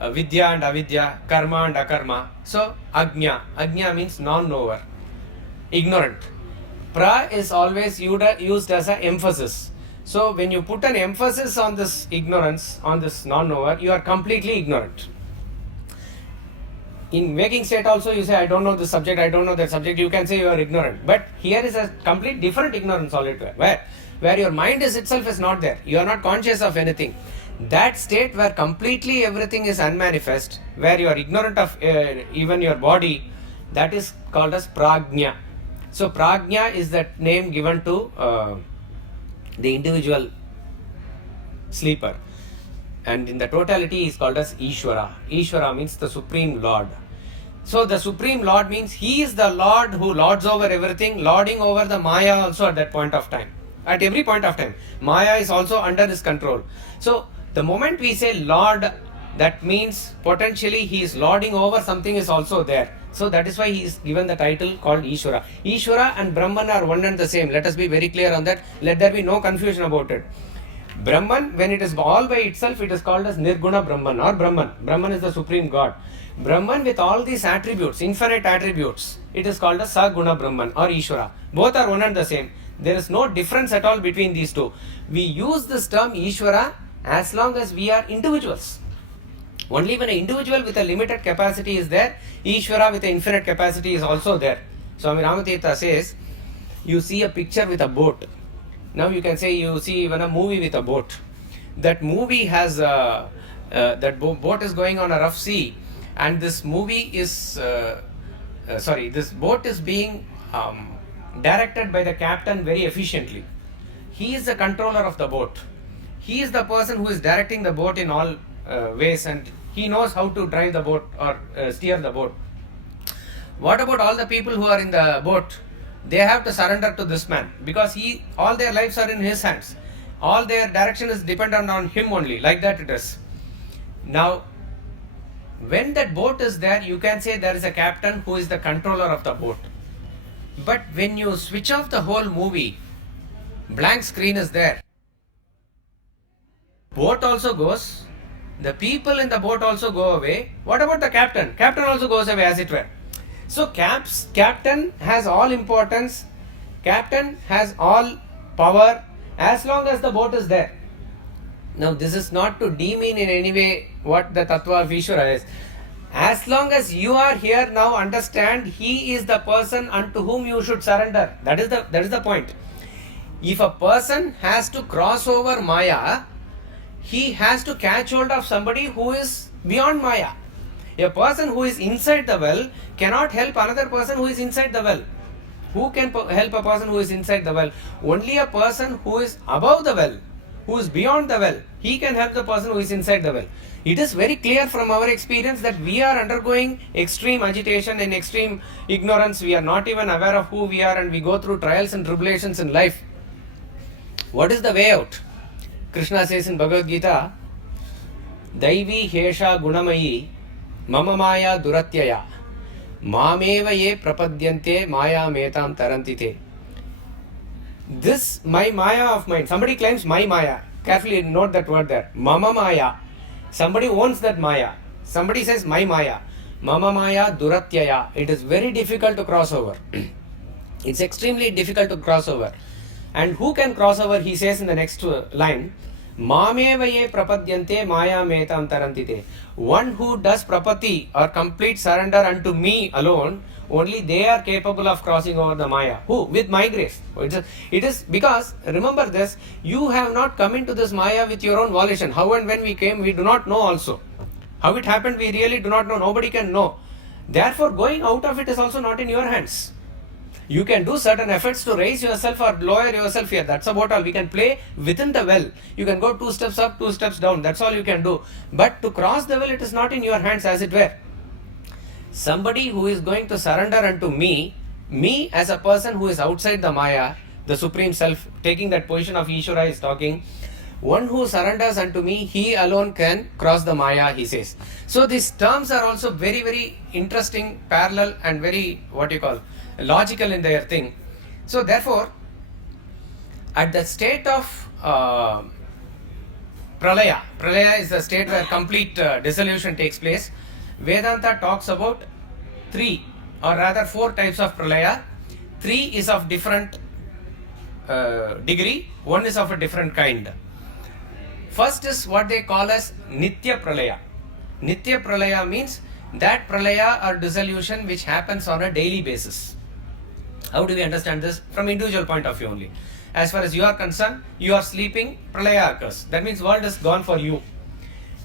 Vidya and avidya, karma and akarma. So ajna. Ajna means non-knower, ignorant. Pra is always used as an emphasis. So when you put an emphasis on this ignorance, on this non-knower, you are completely ignorant. In waking state also you say, I don't know this subject, I don't know that subject, you can say you are ignorant. But here is a complete different ignorance altogether, where your mind itself is not there. You are not conscious of anything. That state where completely everything is unmanifest, where you are ignorant of even your body, that is called as Praajña. So Praajña is that name given to the individual sleeper, and in the totality is called as Īśvara. Īśvara means the Supreme Lord. So the Supreme Lord means He is the Lord who lords over everything, lording over the Maya also at that point of time. At every point of time, Maya is also under His control. So the moment we say Lord, that means potentially He is lording over something is also there. So that is why He is given the title called Īśvara. Īśvara and Brahman are one and the same. Let us be very clear on that. Let there be no confusion about it. Brahman, when it is all by itself, it is called as Nirguna Brahman or Brahman. Brahman is the Supreme God. Brahman with all these attributes, infinite attributes, it is called as Saguna Brahman or Īśvara. Both are one and the same. There is no difference at all between these two. We use this term Īśvara as long as we are individuals. Only when an individual with a limited capacity is there, Īśvara with an infinite capacity is also there. Swami Ramatirtha says, you see a picture with a boat. Now you can say you see even a movie with a boat. That movie has, boat is going on a rough sea, and this movie is, this boat is being directed by the captain very efficiently. He is the controller of the boat. He is the person who is directing the boat in all ways, and he knows how to drive the boat or steer the boat. What about all the people who are in the boat? They have to surrender to this man, because all their lives are in his hands. All their direction is dependent on him only. Like that it is. Now, when that boat is there, you can say there is a captain who is the controller of the boat. But when you switch off the whole movie, blank screen is there. Boat also goes. The people in the boat also go away. What about the captain? Captain also goes away, as it were. So captain has all importance. Captain has all power as long as the boat is there. Now this is not to demean in any way what the Tattva of Īśvara is. As long as you are here now, understand He is the person unto whom you should surrender. That is the point. If a person has to cross over Maya, he has to catch hold of somebody who is beyond Maya. A person who is inside the well cannot help another person who is inside the well. Who can help a person who is inside the well? Only a person who is above the well, who is beyond the well. He can help the person who is inside the well. It is very clear from our experience that we are undergoing extreme agitation and extreme ignorance. We are not even aware of who we are, and we go through trials and tribulations in life. What is the way out? Krishna says in Bhagavad Gita, Daivi Hesha Gunamayi Mama Maya Duratyaya Mameva Ye Prapadyante Maya Metam Tarantite. This my Maya of mine, somebody claims my Maya. Carefully note that word there. Mama Maya. Somebody owns that Maya. Somebody says my Maya. Mama Maya Duratyaya. It is very difficult to cross over. It's extremely difficult to cross over. And who can cross over? He says in the next line, Mameva ye prapadyante maya metam tarantite. One who does prapati or complete surrender unto me alone, only they are capable of crossing over the Maya. Who? With my grace. It is because, remember this, you have not come into this Maya with your own volition. How and when we came, we do not know also. How it happened, we really do not know. Nobody can know. Therefore, going out of it is also not in your hands. You can do certain efforts to raise yourself or lower yourself here. That's about all. We can play within the well. You can go 2 steps up, 2 steps down. That's all you can do. But to cross the well, it is not in your hands, as it were. Somebody who is going to surrender unto me as a person who is outside the Maya, the Supreme Self, taking that position of Īśvara is talking, One who surrenders unto me, he alone can cross the Maya, he says. So these terms are also very, very interesting, parallel and very, logical in their thing. So therefore, at the state of Pralaya is the state where complete dissolution takes place. Vedanta talks about 3 or rather 4 types of Pralaya. 3 is of different degree, 1 is of a different kind. First is what they call as Nitya Pralaya. Nitya Pralaya means that Pralaya or dissolution which happens on a daily basis. How do we understand this? From individual point of view only. As far as you are concerned, you are sleeping, Pralaya occurs. That means world is gone for you.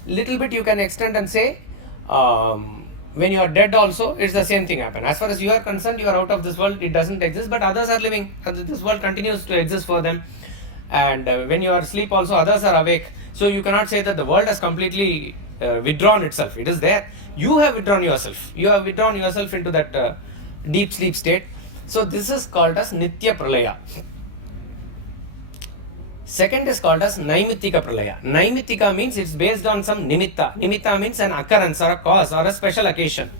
Little bit you can extend and say, when you are dead also, it's the same thing happen. As far as you are concerned, you are out of this world, it doesn't exist, but others are living. This world continues to exist for them. And when you are asleep also, others are awake. So you cannot say that the world has completely withdrawn itself. It is there. You have withdrawn yourself. You have withdrawn yourself into that deep sleep state. So this is called as Nitya Pralaya. Second is called as Naimittika Pralaya. Naimittika means it's based on some nimitta. Nimitta means an occurrence or a cause or a special occasion.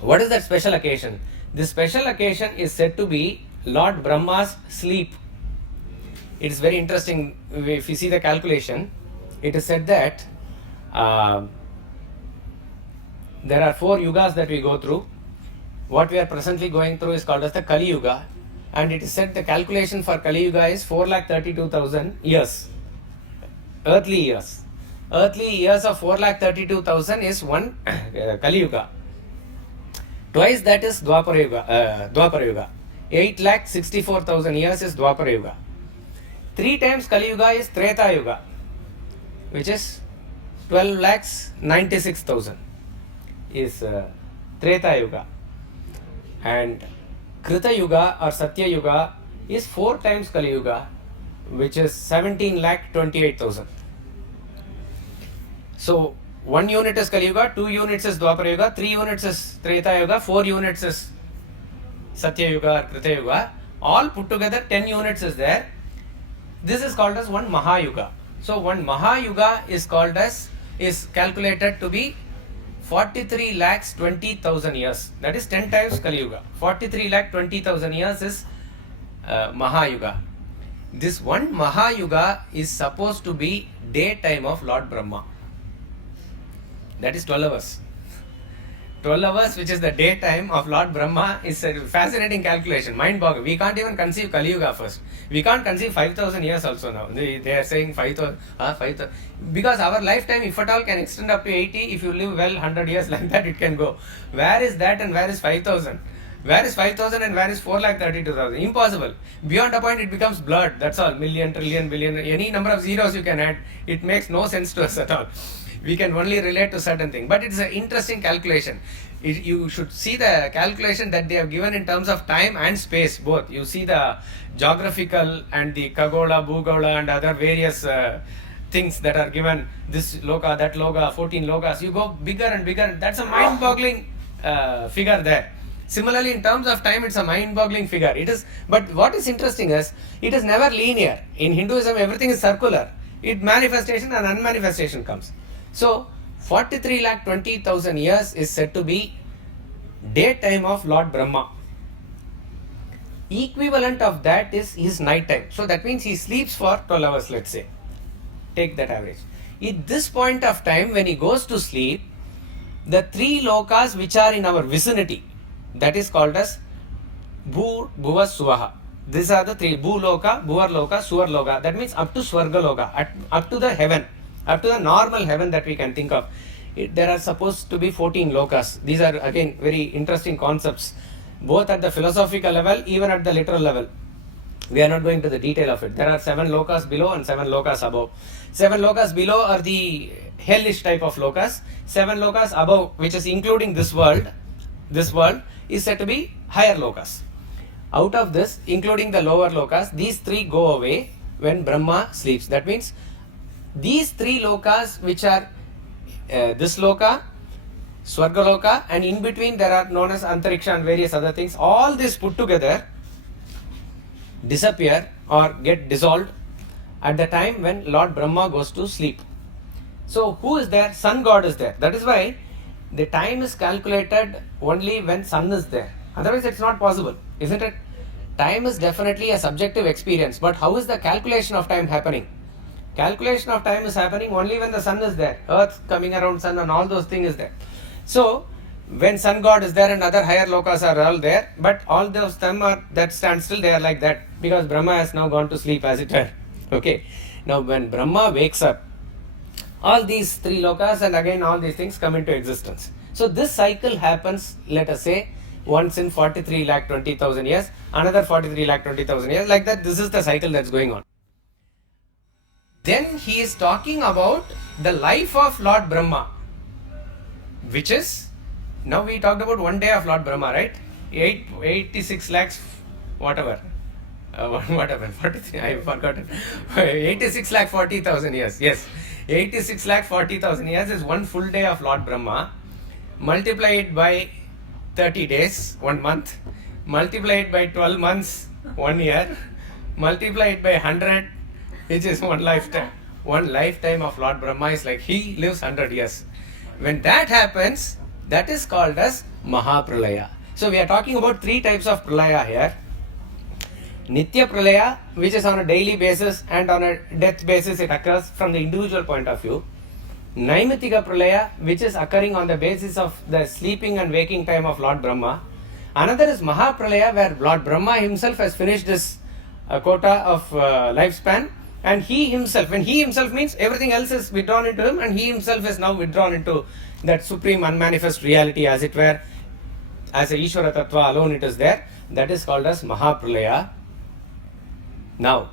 What is that special occasion? This special occasion is said to be Lord Brahma's sleep. It is very interesting. If you see the calculation, it is said that there are 4 yugas that we go through. What we are presently going through is called as the Kali Yuga. And it is said the calculation for Kali Yuga is 4,32,000 years. Earthly years. Earthly years of 4,32,000 is one Kali Yuga. Twice that is Dwapara Yuga. 8,64,000 years is Dwapara Yuga. 3 times Kali Yuga is Treta Yuga, which is 12,96,000 is Treta Yuga. And Krita Yuga or Satya Yuga is 4 times Kali Yuga, which is 17,28,000. So 1 unit is Kali Yuga, 2 units is Dwapara Yuga, 3 units is Treta Yuga, 4 units is Satya Yuga or Krita Yuga. All put together 10 units is there. This is called as one Mahayuga. So one Mahayuga is calculated to be 43,20,000 years. That is 10 times Kali Yuga. 43,20,000 years is Mahayuga. This one Mahayuga is supposed to be daytime of Lord Brahma. That is 12 hours. 12 hours, which is the daytime of Lord Brahma, is a fascinating calculation. Mind-boggling. We can't even conceive Kali Yuga first. We can't conceive 5,000 years also now. They are saying 5,000. Because our lifetime, if at all, can extend up to 80. If you live well 100 years like that, it can go. Where is that and where is 5,000? Where is 5,000 and where is 4,32,000? Impossible. Beyond a point, it becomes blurred. That's all. Million, trillion, billion. Any number of zeros you can add. It makes no sense to us at all. We can only relate to certain things. But it's an interesting calculation. You should see the calculation that they have given in terms of time and space, both. You see the geographical and the Kagola, Bhugola and other various things that are given. This loka, that loka, 14 lokas. You go bigger and bigger. That's a mind-boggling figure there. Similarly, in terms of time, it's a mind-boggling figure. But what is interesting is, it is never linear. In Hinduism, everything is circular. Manifestation and unmanifestation comes. So, 43,20,000 years is said to be daytime of Lord Brahma. Equivalent of that is his night time. So, that means he sleeps for 12 hours, let's say. Take that average. At this point of time, when he goes to sleep, the 3 lokas which are in our vicinity, that is called as Bhu, Bhuva, Suvaha. These are the 3. Bhu Loka, Bhuvar Loka, Suvar Loka. That means up to Swarga Loka, up to the heaven. Up to the normal heaven that we can think of. There are supposed to be 14 lokas. These are again very interesting concepts, both at the philosophical level, even at the literal level. We are not going to the detail of it. There are 7 lokas below and 7 lokas above. 7 lokas below are the hellish type of lokas. 7 lokas above, which is including this world, is said to be higher lokas. Out of this, including the lower lokas, these 3 go away when Brahma sleeps. That means these 3 lokas, which are this loka, Swarga Loka, and in between there are known as Antariksha and various other things, all this put together disappear or get dissolved, at the time when Lord Brahma goes to sleep. So who is there? Sun God is there. That is why the time is calculated only when sun is there. Otherwise it's not possible, isn't it? Time is definitely a subjective experience, but how is the calculation of time happening? Calculation of time is happening only when the sun is there. Earth coming around sun and all those things is there. So when sun god is there and other higher lokas are all there, but all those them are that stand still, they are like that because Brahma has now gone to sleep, as it were. Okay. Now when Brahma wakes up, all these three lokas and again all these things come into existence. So this cycle happens, let us say, once in 43,20,000 years, another 43,20,000 years, like that. This is the cycle that's going on. Then he is talking about the life of Lord Brahma, which is, now we talked about 1 day of Lord Brahma, right? 86 lakhs, whatever. Whatever, 43, I forgot it. 86 lakh 40,000 years, yes. 86 lakh 40,000 years is 1 full day of Lord Brahma. Multiply it by 30 days, 1 month. Multiply it by 12 months, 1 year. Multiply it by 100, which is 1 lifetime. 1 lifetime of Lord Brahma is like he lives 100 years. When that happens, that is called as Mahapralaya. So we are talking about 3 types of Pralaya here. Nitya Pralaya, which is on a daily basis and on a death basis, it occurs from the individual point of view. Naimittika Pralaya, which is occurring on the basis of the sleeping and waking time of Lord Brahma. Another is Mahapralaya, where Lord Brahma himself has finished his quota of lifespan, and he himself, when he himself means everything else is withdrawn into him, and he himself is now withdrawn into that supreme unmanifest reality, as it were, as a Īśvara Tattva alone it is there. That is called as Mahapralaya. Now,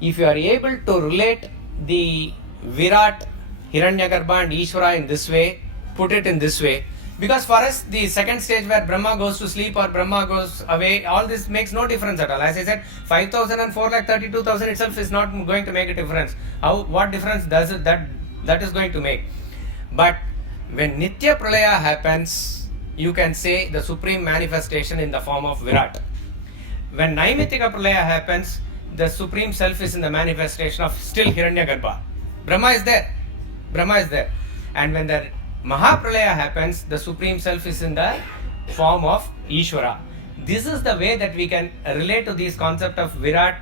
if you are able to relate the Virāṭ, Hiraṇyagarbha and Īśvara in this way, put it in this way, because for us the second stage where Brahma goes to sleep or Brahma goes away, all this makes no difference at all. As I said, 5,000 and 4,32,000 itself is not going to make a difference. What difference does it that is going to make? But when Nitya Pralaya happens, you can say the supreme manifestation in the form of Virāṭ. When Naimittika Pralaya happens, the supreme self is in the manifestation of still Hiraṇyagarbha. Brahma is there. And when the Mahapralaya happens, the supreme self is in the form of Īśvara. This is the way that we can relate to these concepts of Virāṭ,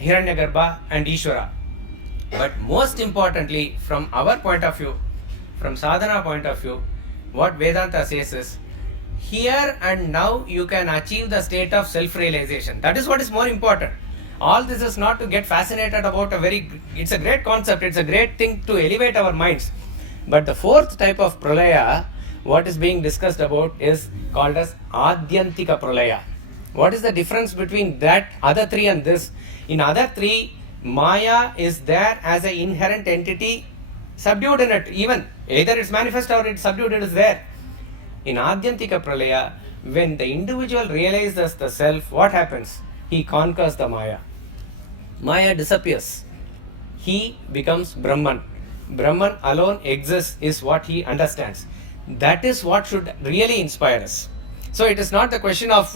Hiraṇyagarbha and Īśvara. But most importantly, from our point of view, from sadhana point of view, what Vedanta says is, here and now you can achieve the state of self-realization. That is what is more important. All this is not to get fascinated about it's a great concept, it's a great thing to elevate our minds. But the fourth type of Pralaya, what is being discussed about, is called as Atyantika Pralaya. What is the difference between that other three and this? In other three, Maya is there as an inherent entity, subdued in it, even either it's manifest or it's subdued, it is there. In Atyantika Pralaya, when the individual realizes the self, what happens? He conquers the Maya. Maya disappears. He becomes Brahman. Brahman alone exists is what he understands. That is what should really inspire us. So it is not the question of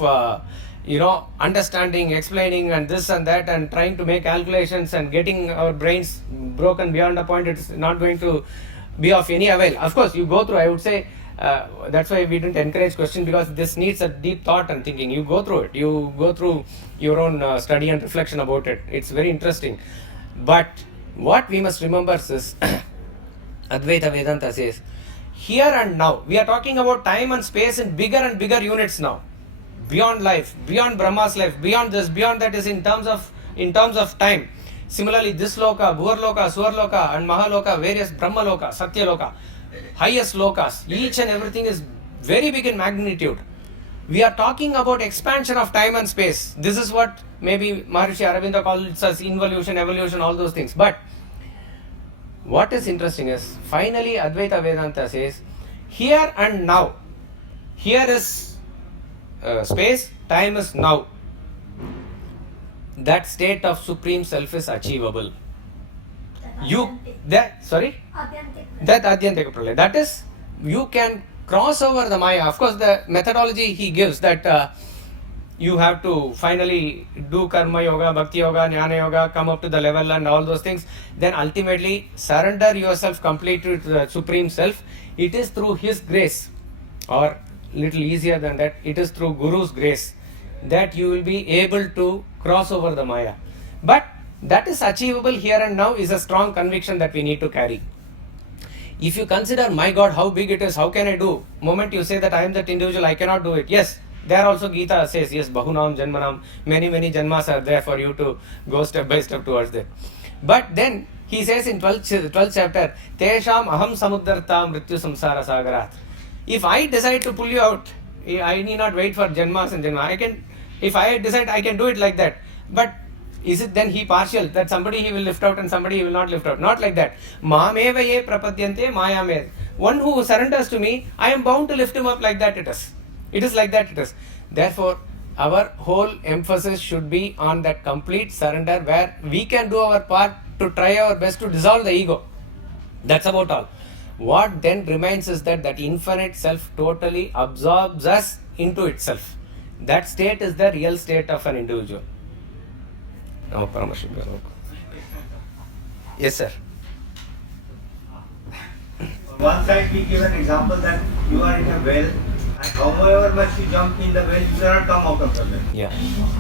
understanding, explaining and this and that and trying to make calculations and getting our brains broken beyond a point. It is not going to be of any avail. Of course, you go through, I would say, that's why we didn't encourage question, because this needs a deep thought and thinking. You go through it. You go through your own study and reflection about it. It's very interesting. But what we must remember is, Advaita Vedanta says, here and now, we are talking about time and space in bigger and bigger units now. Beyond life, beyond Brahma's life, beyond this, beyond that is in terms of time. Similarly, this loka, Bhurloka, Swarloka and Mahaloka, various Brahma loka, Satya loka, highest lokas, each and everything is very big in magnitude. We are talking about expansion of time and space. This is what maybe Maharishi Aurobindo calls as involution, evolution, all those things. But what is interesting is, finally Advaita Vedanta says, here and now. Here is space, time is now. That state of supreme self is achievable. That Atyantika Pralaya. That is, you can cross over the Maya. Of course, the methodology he gives that you have to finally do karma yoga, bhakti yoga, jnana yoga, come up to the level and all those things. Then ultimately surrender yourself completely to the Supreme Self. It is through His grace, or little easier than that, it is through Guru's grace that you will be able to cross over the Maya. But that is achievable here and now is a strong conviction that we need to carry. If you consider, my God, how big it is, how can I do? Moment you say that I am that individual, I cannot do it. Yes, there also Gita says, yes, Bahunam Janmanam, many janmas are there for you to go step by step towards that. But then he says in 12th chapter, Tesham aham samuddarta mrityu samsara sagarat. If I decide to pull you out, I need not wait for janmas and janmas. If I decide, I can do it like that. But is it then he partial, that somebody he will lift out and somebody he will not lift out? Not like that. Mameva ye prapadyante mayame. One who surrenders to me, I am bound to lift him up like that it is. It is like that it is. Therefore, our whole emphasis should be on that complete surrender where we can do our part to try our best to dissolve the ego. That's about all. What then remains is that infinite self totally absorbs us into itself. That state is the real state of an individual. Now, Paramashiv. Yes, sir. On one side, we give an example that you are in a well, and however much you jump in the well, you cannot come out of the well. Yeah.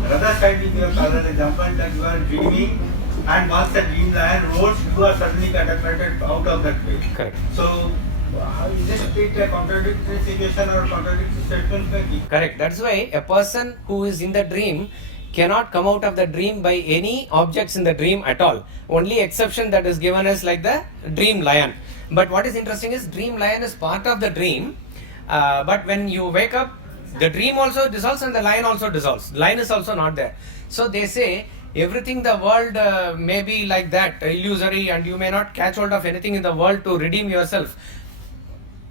Another side, we give a parallel example that you are dreaming, and once the dream lion roars, you are suddenly catapulted out of that well. Correct. So, is it a contradictory situation or contradictory statement maybe? Correct. That's why a person who is in the dream cannot come out of the dream by any objects in the dream at all. Only exception that is given is like the dream lion. But what is interesting is dream lion is part of the dream. But when you wake up, the dream also dissolves and the lion also dissolves. Lion is also not there. So they say everything the world may be like that, illusory, and you may not catch hold of anything in the world to redeem yourself.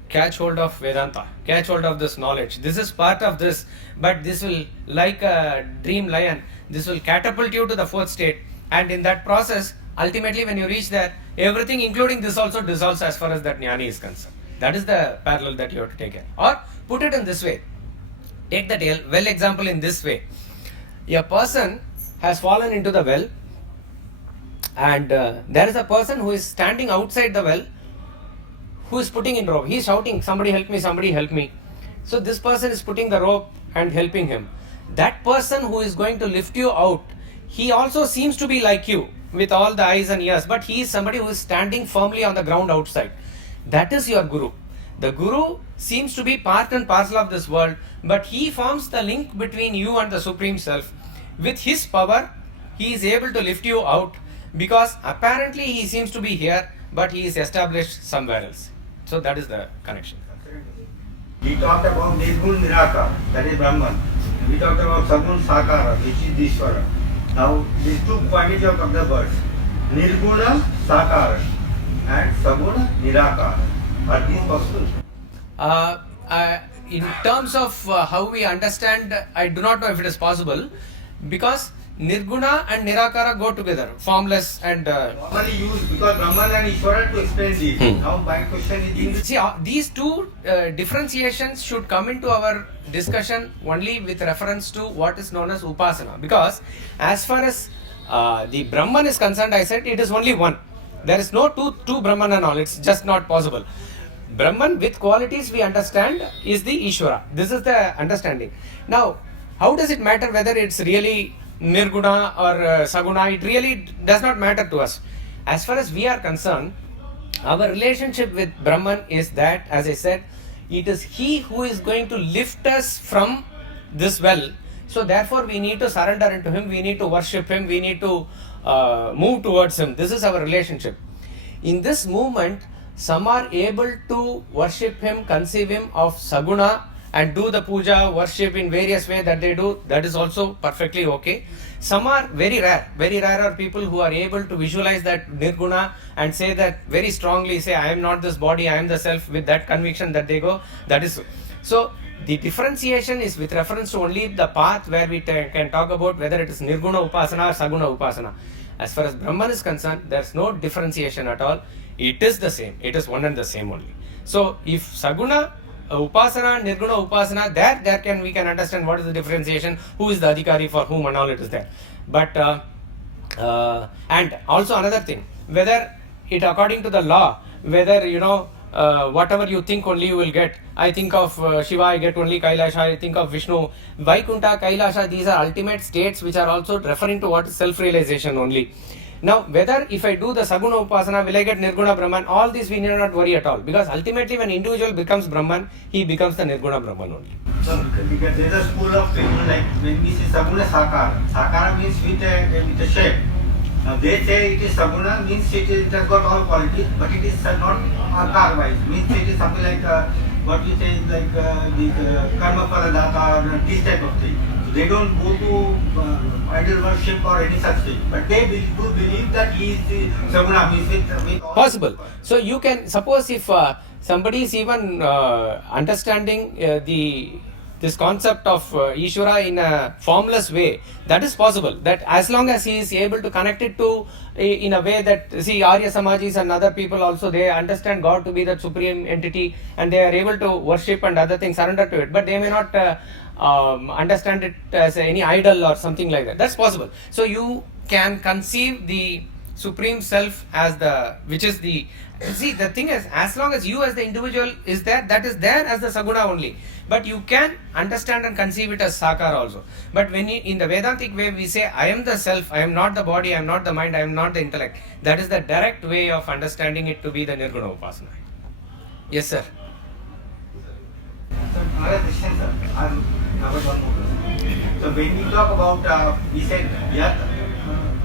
Catch hold of Vedanta, catch hold of this knowledge. This is part of this, but this will, like a dream lion, this will catapult you to the fourth state. And in that process, ultimately when you reach there, everything including this also dissolves as far as that jnani is concerned. That is the parallel that you have to take care. Or put it in this way. Take the well example in this way. A person has fallen into the well, and there is a person who is standing outside the well, who is putting in rope. He is shouting, somebody help me, somebody help me. So this person is putting the rope and helping him. That person who is going to lift you out, he also seems to be like you with all the eyes and ears, but he is somebody who is standing firmly on the ground outside. That is your Guru. The Guru seems to be part and parcel of this world, but he forms the link between you and the Supreme Self. With his power, he is able to lift you out, because apparently he seems to be here, but he is established somewhere else. So that is the connection. We talked about Nirgun Nirakara, that is Brahman. We talked about Sagun Sakara, which is Īśvara. Now, these two quantities of the words, Nirguna Sakara and Saguna Nirakara. Are these possible? In terms of how we understand, I do not know if it is possible, because Nirguna and Nirakara go together, formless and... Normally used because Brahman and Īśvara to explain these. Now my question is... See, these two differentiations should come into our discussion only with reference to what is known as Upasana. Because as far as the Brahman is concerned, I said it is only one. There is no two Brahman and all. It's just not possible. Brahman with qualities we understand is the Īśvara. This is the understanding. Now, how does it matter whether it's really Nirguna or Saguna? It really does not matter to us. As far as we are concerned, our relationship with Brahman is that, as I said, it is he who is going to lift us from this well. So therefore we need to surrender into him, we need to worship him, we need to move towards him. This is our relationship. In this movement, some are able to worship him, conceive him of Saguna and do the puja, worship in various ways that they do. That is also perfectly okay. Some are very rare. Very rare are people who are able to visualize that Nirguna and say that very strongly, say, I am not this body, I am the self, with that conviction that they go. That is so. The differentiation is with reference to only the path where we can talk about whether it is Nirguna Upasana or Saguna Upasana. As far as Brahman is concerned, there is no differentiation at all. It is the same. It is one and the same only. So, if Saguna Upasana, Nirguna Upasana, there we can understand what is the differentiation, who is the Adhikari for whom and all it is there. But, and also another thing, whether it according to the law, whether, whatever you think only you will get. I think of Shiva, I get only Kailasha. I think of Vishnu, Vaikunta, Kailasha, these are ultimate states which are also referring to what is self-realization only. Now, whether if I do the Saguna Upasana, will I get Nirguna Brahman? All this we need not worry at all. Because ultimately when individual becomes Brahman, he becomes the Nirguna Brahman only. So, there is a school of people like when we say Saguna Sakara. Sakara means with a shape. Now they say it is Saguna, means it has got all qualities, but it is not Akar wise. Means it is something like what you say is like the Karma Paradata or this type of thing. So they don't go to idol worship or any such thing. But they do believe that he is the Saguna, means with all possible. So you can suppose if somebody is even understanding this concept of Īśvara in a formless way, that is possible. That as long as he is able to connect it to in a way that, see, Arya Samajis and other people also, they understand God to be the supreme entity and they are able to worship and other things, surrender to it, but they may not understand it as any idol or something like that. That's possible. So you can conceive the Supreme Self as which is the, see, the thing is, as long as you as the individual is there, that is there as the Saguna only. But you can understand and conceive it as Sakar also. But when in the Vedantic way we say, I am the self, I am not the body, I am not the mind, I am not the intellect. That is the direct way of understanding it to be the Nirguna Upasana. Yes, sir. So, another question, sir. I have one more question. So, when we talk about, we said, Yat,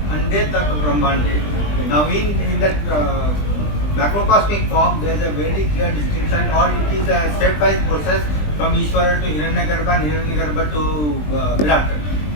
Anitya Pralaya. Now, in that macrocosmic form, there is a very clear distinction, or it is a stepwise process from Īśvara to Hiraṇyagarbha and Hiranyagarbha to Virāṭ.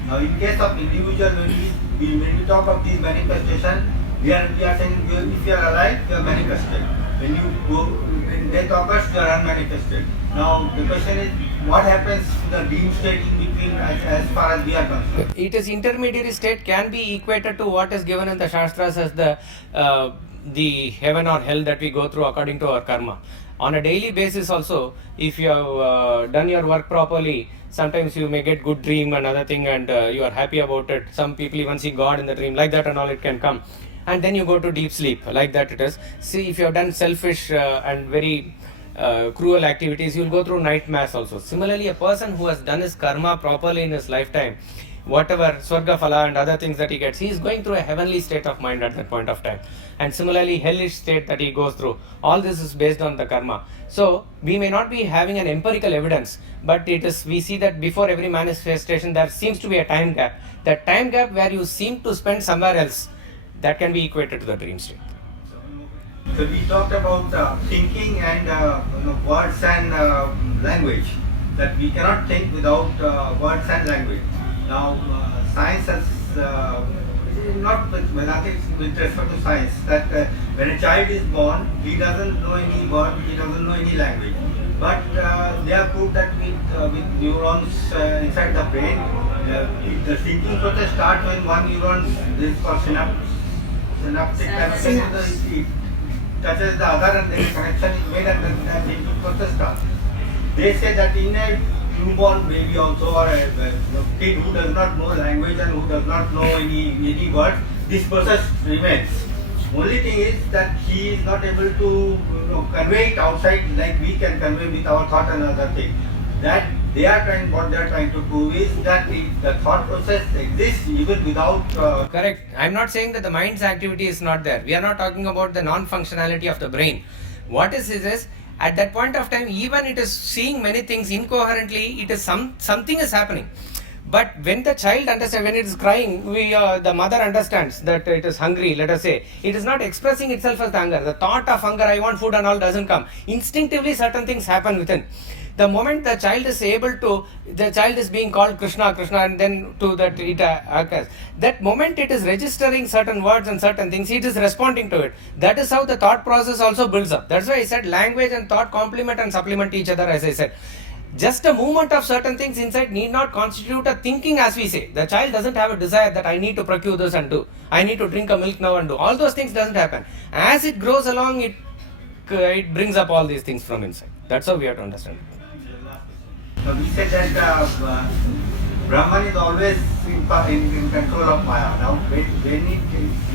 Now, in case of individual, when we talk of these manifestations, we are saying if you are alive, you are manifested. When you go, when death occurs, you are unmanifested. Now, the question is, what happens to the dream state in between as far as we are concerned? It is intermediary state can be equated to what is given in the Shastras as the heaven or hell that we go through according to our karma. On a daily basis also, if you have done your work properly, sometimes you may get good dream and other thing and you are happy about it. Some people even see God in the dream, like that and all it can come. And then you go to deep sleep, like that it is. See, if you have done selfish and very cruel activities, you will go through night mass also. Similarly, a person who has done his karma properly in his lifetime, whatever Swarga Phala and other things that he gets, he is going through a heavenly state of mind at that point of time. And similarly, hellish state that he goes through. All this is based on the karma. So, we may not be having an empirical evidence, but it is, we see that before every manifestation, there seems to be a time gap. That time gap where you seem to spend somewhere else, that can be equated to the dream state. So, we talked about thinking and words and language. That we cannot think without words and language. Now, science has, not with Vedantic, with respect to science, that when a child is born, he doesn't know any word, he doesn't know any language. But they have proved that with neurons inside the brain, the thinking process starts when one neuron is called synaptic it touches the other and the connection is made and the thinking process starts. They say that in a newborn baby also, or a kid who does not know language and who does not know any word, this process remains. Only thing is that he is not able to convey it outside like we can convey with our thought and other thing. That what they are trying to prove is that the thought process exists even without. Correct. I am not saying that the mind's activity is not there. We are not talking about the non-functionality of the brain. What is at that point of time, even it is seeing many things incoherently, it is something is happening. But when the child understands, when it is crying, the mother understands that it is hungry, let us say. It is not expressing itself as the hunger. The thought of hunger, I want food and all doesn't come. Instinctively certain things happen within. The moment the child is the child is being called Krishna, and then to that it occurs. That moment it is registering certain words and certain things, it is responding to it. That is how the thought process also builds up. That's why I said language and thought complement and supplement each other, as I said. Just a movement of certain things inside need not constitute a thinking, as we say. The child doesn't have a desire that I need to procure this and do. I need to drink a milk now and do. All those things doesn't happen. As it grows along, it brings up all these things from inside. That's how we have to understand it. we said that Brahman is always in control of Maya. Now, when he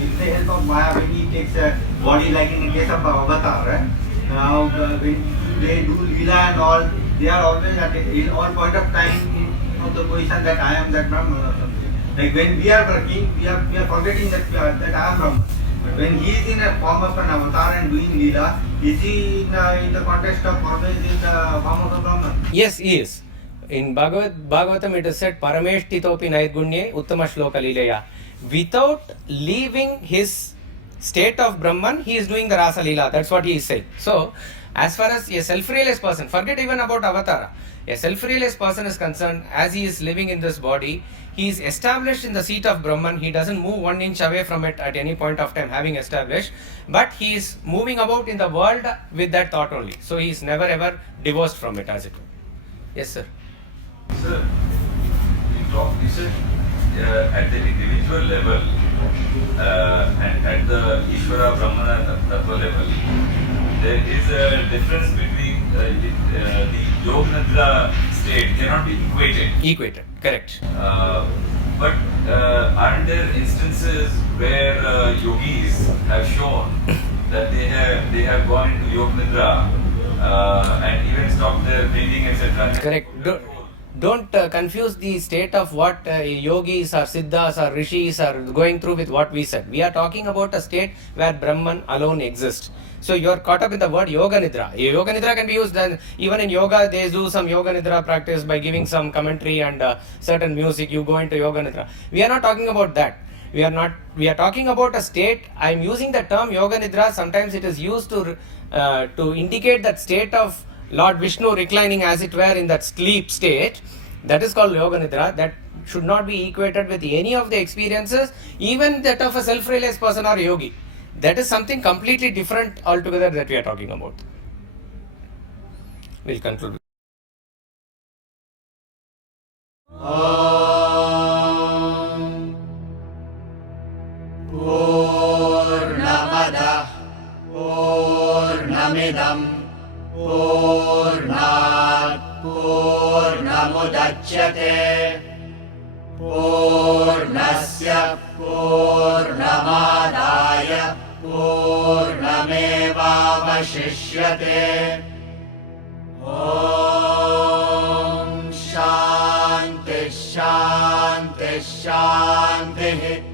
with the help of Maya, when he takes a body, like in the case of Avatar, right? Now, when they do Lila and all, they are always at in all point of time in the position that I am that Brahman or something. Like when we are working, we are forgetting that that I am Brahman. But when he is in a form of an avatar and doing Lila, is he in the context of always in the form of a Brahman? Yes, he is. In Bhagavatam it is said, Parameshtitopi Nairgunye Uttama Shloka Leelaya. Without leaving his state of Brahman, he is doing the Rasa Leela. That's what he is saying. So, as far as a self-realized person, forget even about Avatara. A self-realized person is concerned, as he is living in this body, he is established in the seat of Brahman. He doesn't move 1 inch away from it at any point of time, having established. But he is moving about in the world with that thought only. So, he is never ever divorced from it, as it were. Yes, sir. Sir, you said at the individual level and at the Īśvara Brahmana Tattva level, there is a difference between the Yoga Nidra state cannot be equated. Equated, correct. But aren't there instances where yogis have shown that they have gone into Yoga Nidra and even stopped their breathing, etc.? Correct. Don't confuse the state of what yogis or siddhas or rishis are going through with what we said. We are talking about a state where Brahman alone exists. So you are caught up in the word Yoga Nidra. Yoga Nidra can be used even in yoga. They do some Yoga Nidra practice by giving some commentary and certain music. You go into Yoga Nidra. We are not talking about that. We are talking about a state. I am using the term Yoga Nidra. Sometimes it is used to indicate that state of Lord Vishnu reclining, as it were, in that sleep state. That is called Yoga Nidra. That should not be equated with any of the experiences, even that of a self-realized person or yogi. That is something completely different altogether that we are talking about. We'll conclude. Purnamada Purnamidam Purnat Purnamudachyate Purnasya Purnamadaya Purnamevavashishyate. Om Shanti Shanti Shanti.